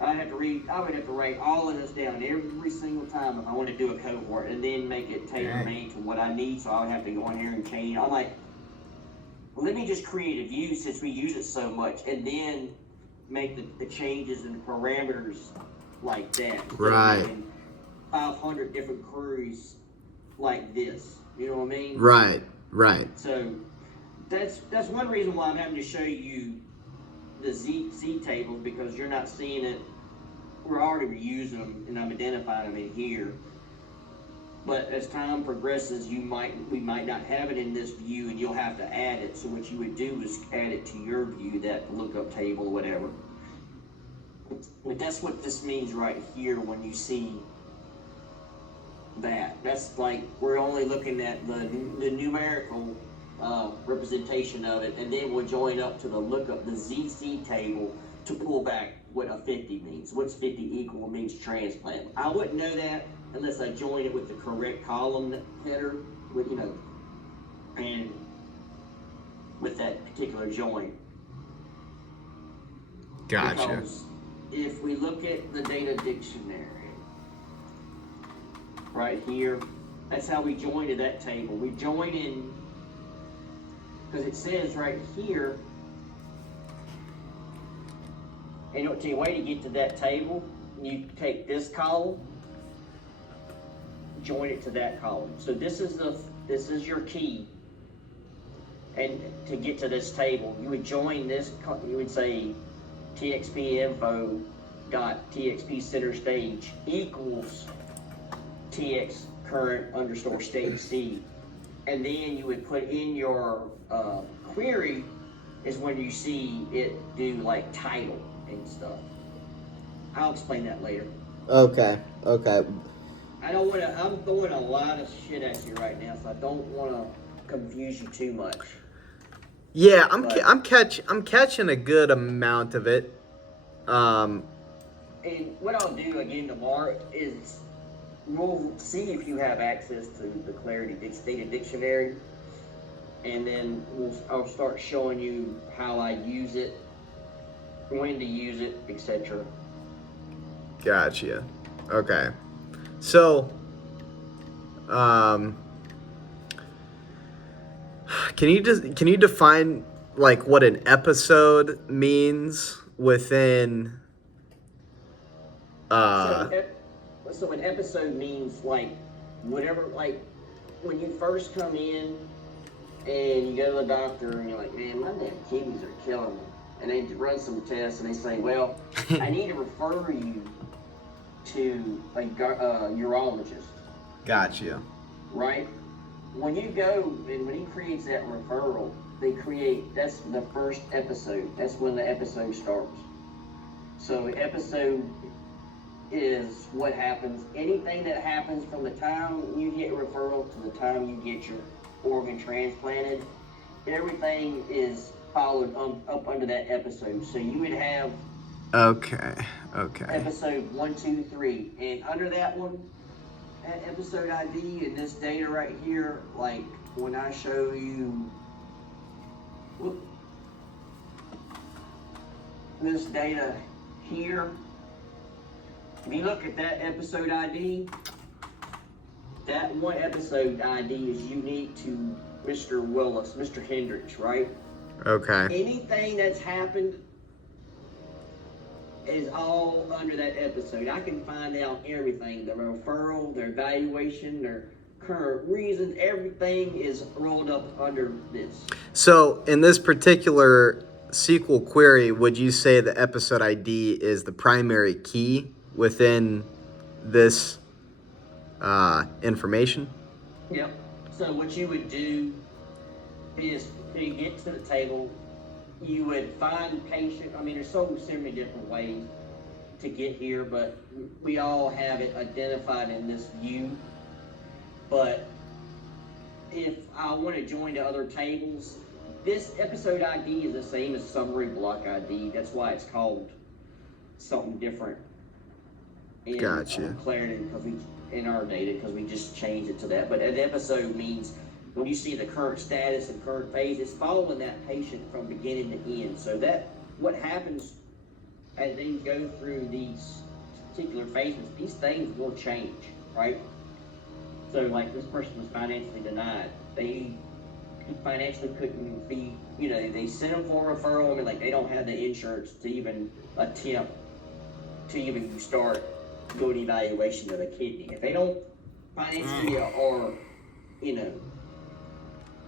I would have to write all of this down every single time if I want to do a cohort, and then make it tailor-made to what I need, so I would have to go in here and change. I'm like, well, let me just create a view since we use it so much, and then make the changes and parameters like that. Instead of Right. making 500 different queries like this. You know what I mean? Right. Right. So that's one reason why I'm having to show you the Z tables, because you're not seeing it. We're already using them, and I'm identifying them in here. But as time progresses, we might not have it in this view, and you'll have to add it. So what you would do is add it to your view, that lookup table or whatever. But that's what this means right here when you see that. That's like we're only looking at the numerical representation of it, and then we'll join up to the lookup, the ZC table, to pull back what a 50 means. What's 50 equal means transplant. I wouldn't know that unless I join it with the correct column header, with and with that particular join. Gotcha. Because if we look at the data dictionary, right here, that's how we join to that table. We join in, because it says right here, and the way to get to that table, you take this column, join it to that column. So this is your key, and to get to this table, you would join this. You would say txp info dot txp center stage equals tx current underscore stage C, and then you would put in your query is when you see it do like title and stuff. I'll explain that later. Okay. I don't want to. I'm throwing a lot of shit at you right now, so I don't want to confuse you too much. Yeah, I'm catching a good amount of it. And what I'll do again tomorrow is we'll see if you have access to the Clarity Data Dictionary, and then I'll start showing you how I use it, when to use it, etc. Gotcha. Okay. So, can you define like what an episode means within? So an episode means like whatever, like when you first come in and you go to the doctor and you're like, man, my damn kidneys are killing me, and they run some tests and they say, well, I need to refer you to a urologist. Gotcha. Right? When you go and when he creates that referral, that's the first episode. That's when the episode starts. So episode is what happens. Anything that happens from the time you get referral to the time you get your organ transplanted, everything is followed up under that episode. So you would have Okay. episode 1, 2, 3, and under that one, that episode ID and this data right here, like when I show you this data here, if you look at that episode ID, that one episode ID is unique to Mr. Willis, Mr. Hendricks, right? Okay. Anything that's happened is all under that episode. I can find out everything, the referral, their evaluation, their current reasons, everything is rolled up under this. So in this particular SQL query, would you say the episode ID is the primary key within this information? Yep. So what you would do is when you get to the table, you would find patient. I mean, there's so many different ways to get here, but we all have it identified in this view. But if I want to join to other tables, this episode ID is the same as summary block ID. That's why it's called something different in Gotcha. Clarity, because in our data, because we just changed it to that. But an episode means when you see the current status and current phase, it's following that patient from beginning to end. So that what happens as they go through these particular phases, these things will change, right? So, like, this person was financially denied. They financially couldn't be, they sent them for a referral. I mean, like, they don't have the insurance to even attempt to even start doing evaluation of a kidney. If they don't financially or,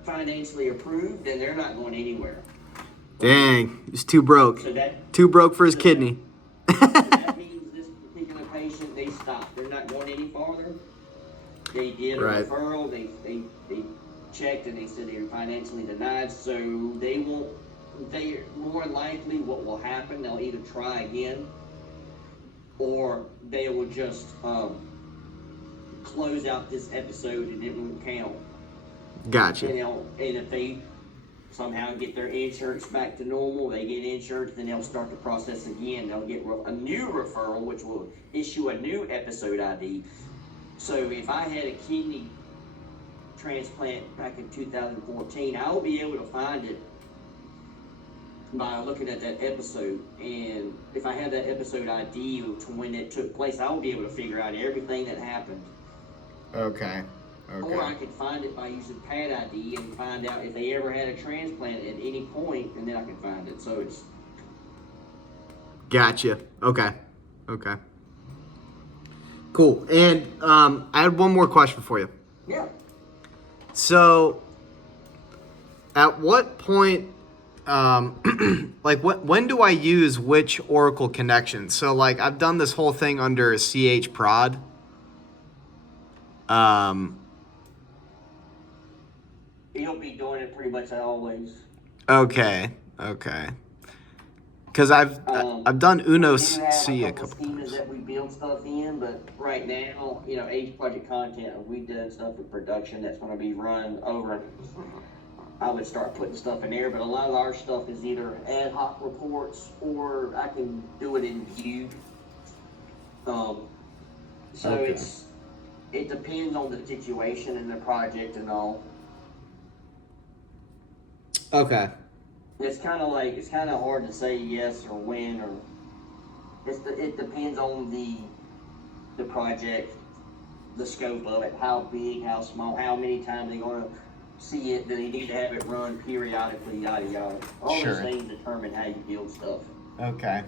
financially approved, then they're not going anywhere. Dang, he's too broke. So that Too broke for his kidney. that means this particular patient, they stop. They're not going any farther. They did a Right. referral. They checked and they said they were financially denied. So they won't. They more likely what will happen. They'll either try again, or they will just close out this episode and it won't count. Gotcha. And if they somehow get their insurance back to normal, they get insurance, then they'll start the process again. They'll get a new referral, which will issue a new episode ID. So if I had a kidney transplant back in 2014, I'll be able to find it by looking at that episode. And if I have that episode ID to when it took place, I'll be able to figure out everything that happened. Okay. Or I could find it by using Pad ID and find out if they ever had a transplant at any point, and then I can find it. So it's... Gotcha. Okay. Cool. And I had one more question for you. Yeah. So, at what point, when do I use which Oracle connection? So, like, I've done this whole thing under CH Prod. You'll be doing it pretty much always. Okay. Because I've done Uno We do have C a a couple couple schemas times. that we build stuff in, but right now, Age Project content, we did stuff with production that's going to be run over. I would start putting stuff in there, but a lot of our stuff is either ad hoc reports or I can do it in View. So Okay. it depends on the situation and the project and all. Okay. It's kind of hard to say yes or when, or it depends on the project, the scope of it, how big, how small, how many times they're going to see it, do they need to have it run periodically, yada yada. All Sure. those things determine how you build stuff. Okay.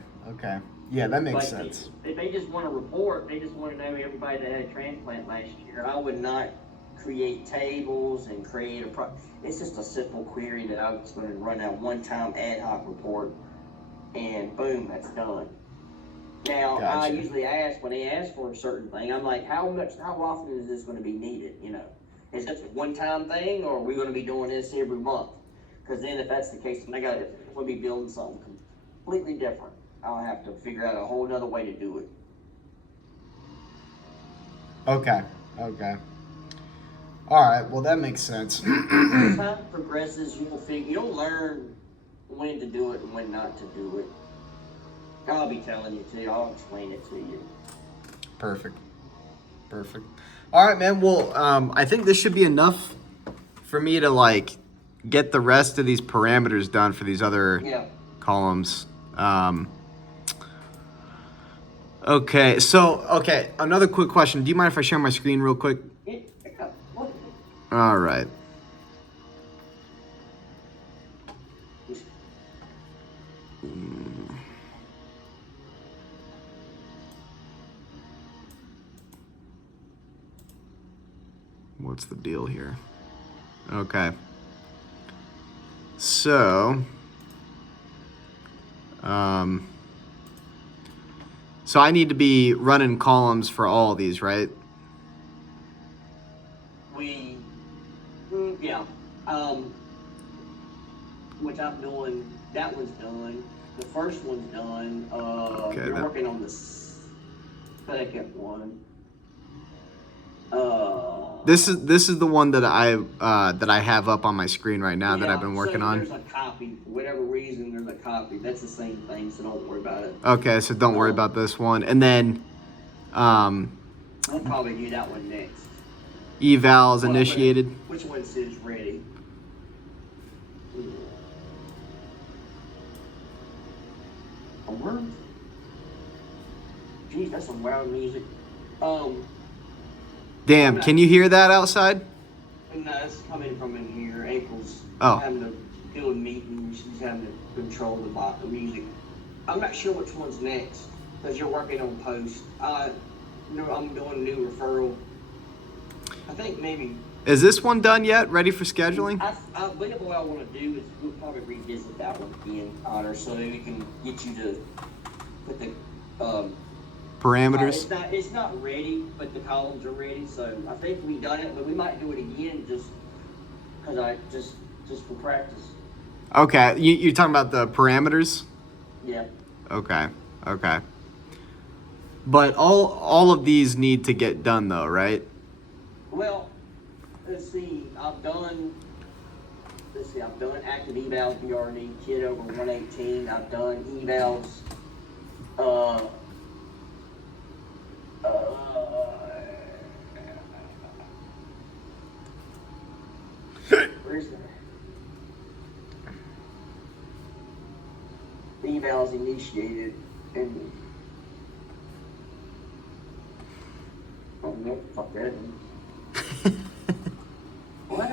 Yeah, that makes Like, sense. If they just want to report, they just want to know everybody that had a transplant last year. I would not create tables and create it's just a simple query that I'm just going to run out one-time ad hoc report, and boom, that's done. Now, I Gotcha. usually ask, when they ask for a certain thing, I'm like, how often is this going to be needed, Is this a one-time thing, or are we going to be doing this every month? Because then if that's the case, then we'll be building something completely different. I'll have to figure out a whole nother way to do it. Okay. All right. Well, that makes sense. As time progresses, you'll learn when to do it and when not to do it. I'll be telling you too. I'll explain it to you. Perfect. All right, man. Well, I think this should be enough for me to get the rest of these parameters done for these other columns. Okay. So, another quick question. Do you mind if I share my screen real quick? All right. What's the deal here? Okay. So, so I need to be running columns for all of these, right? Which I'm doing, that one's done. The first one's done. Okay, You're working on the second one. This is the one that I have up on my screen right now that I've been working on. There's a copy. For whatever reason, there's a copy. That's the same thing, so don't worry about it. Okay, so don't worry about this one. And then We'll probably do that one next. evals initiated. Which one says ready? Geez, that's some loud music. Damn, can you hear that outside? No, it's coming from in here. April's Oh. having to do a meeting. She's having to control the music. I'm not sure which one's next because you're working on post. I'm doing a new referral. I think maybe. Is this one done yet? Ready for scheduling? I believe what I want to do is we'll probably revisit that one again, Otter, so we can get you to put the Parameters? It's not ready, but the columns are ready. So I think we done it, but we might do it again just because just for practice. Okay, you're talking about the parameters? Yeah. Okay. But all of these need to get done though, right? Well, let's see. I've done active evals, BRD, kid over 118. I've done evals. Where's that? The evals initiated and oh no, fuck that. What?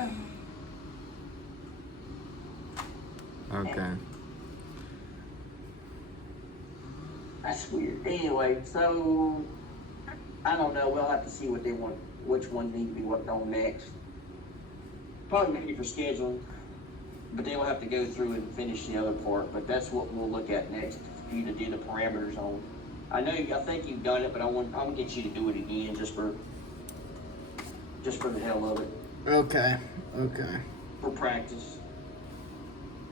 Okay. That's weird. Anyway, so I don't know. We'll have to see what they want, which ones need to be worked on next. Probably maybe for scheduling, but they will have to go through and finish the other part. But that's what we'll look at next for you to do the parameters on. I think you've done it, but I'm gonna get you to do it again just for the hell of it. Okay. For practice.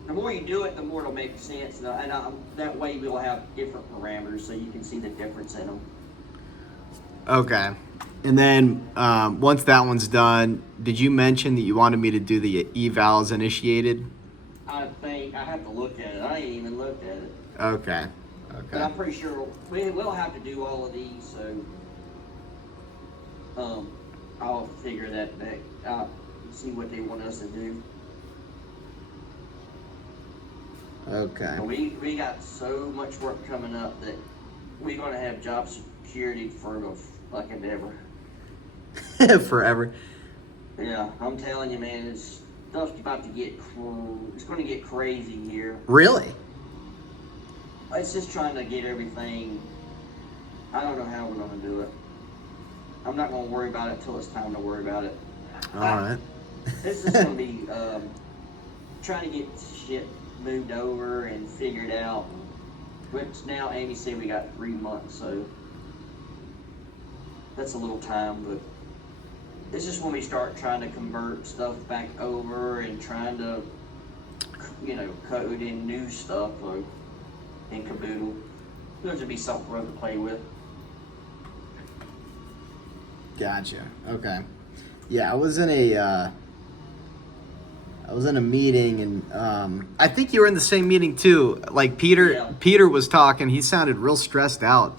The more you do it, the more it'll make sense, and that way we'll have different parameters so you can see the difference in them. Okay. And then once that one's done, did you mention that you wanted me to do the evals initiated? I think I have to look at it. I ain't even looked at it. Okay. But I'm pretty sure we'll have to do all of these, so I'll figure that out, see what they want us to do. Okay. We got so much work coming up that we're gonna have job security for the fucking ever. Forever. Yeah, I'm telling you, man, stuff's about to get it's gonna get crazy here. Really? It's just trying to get everything. I don't know how we're gonna do it. I'm not gonna worry about it till it's time to worry about it. All right. This is gonna be trying to get shit moved over and figured out. Which now Amy said we got 3 months, so that's a little time, but it's just when we start trying to convert stuff back over and trying to, code in new stuff in Caboodle. There's gonna be something for us to play with. Gotcha. Okay. Yeah, I was in a meeting, and I think you were in the same meeting too. Like Peter, Yeah. Peter was talking. He sounded real stressed out.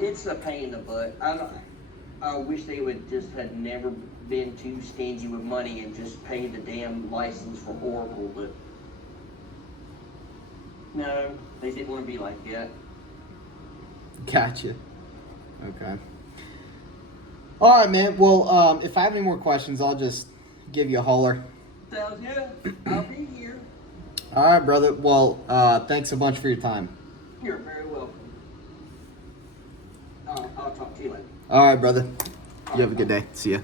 It's a pain in the butt. I wish they would just had never been too stingy with money and just paid the damn license for Oracle, but no, they didn't want to be like that. Gotcha. Okay. All right, man. Well, if I have any more questions, I'll just give you a holler. Sounds good. I'll be here. All right, brother. Well, thanks a bunch for your time. You're very welcome. I'll talk to you later. All right, brother. You have a good day. See ya.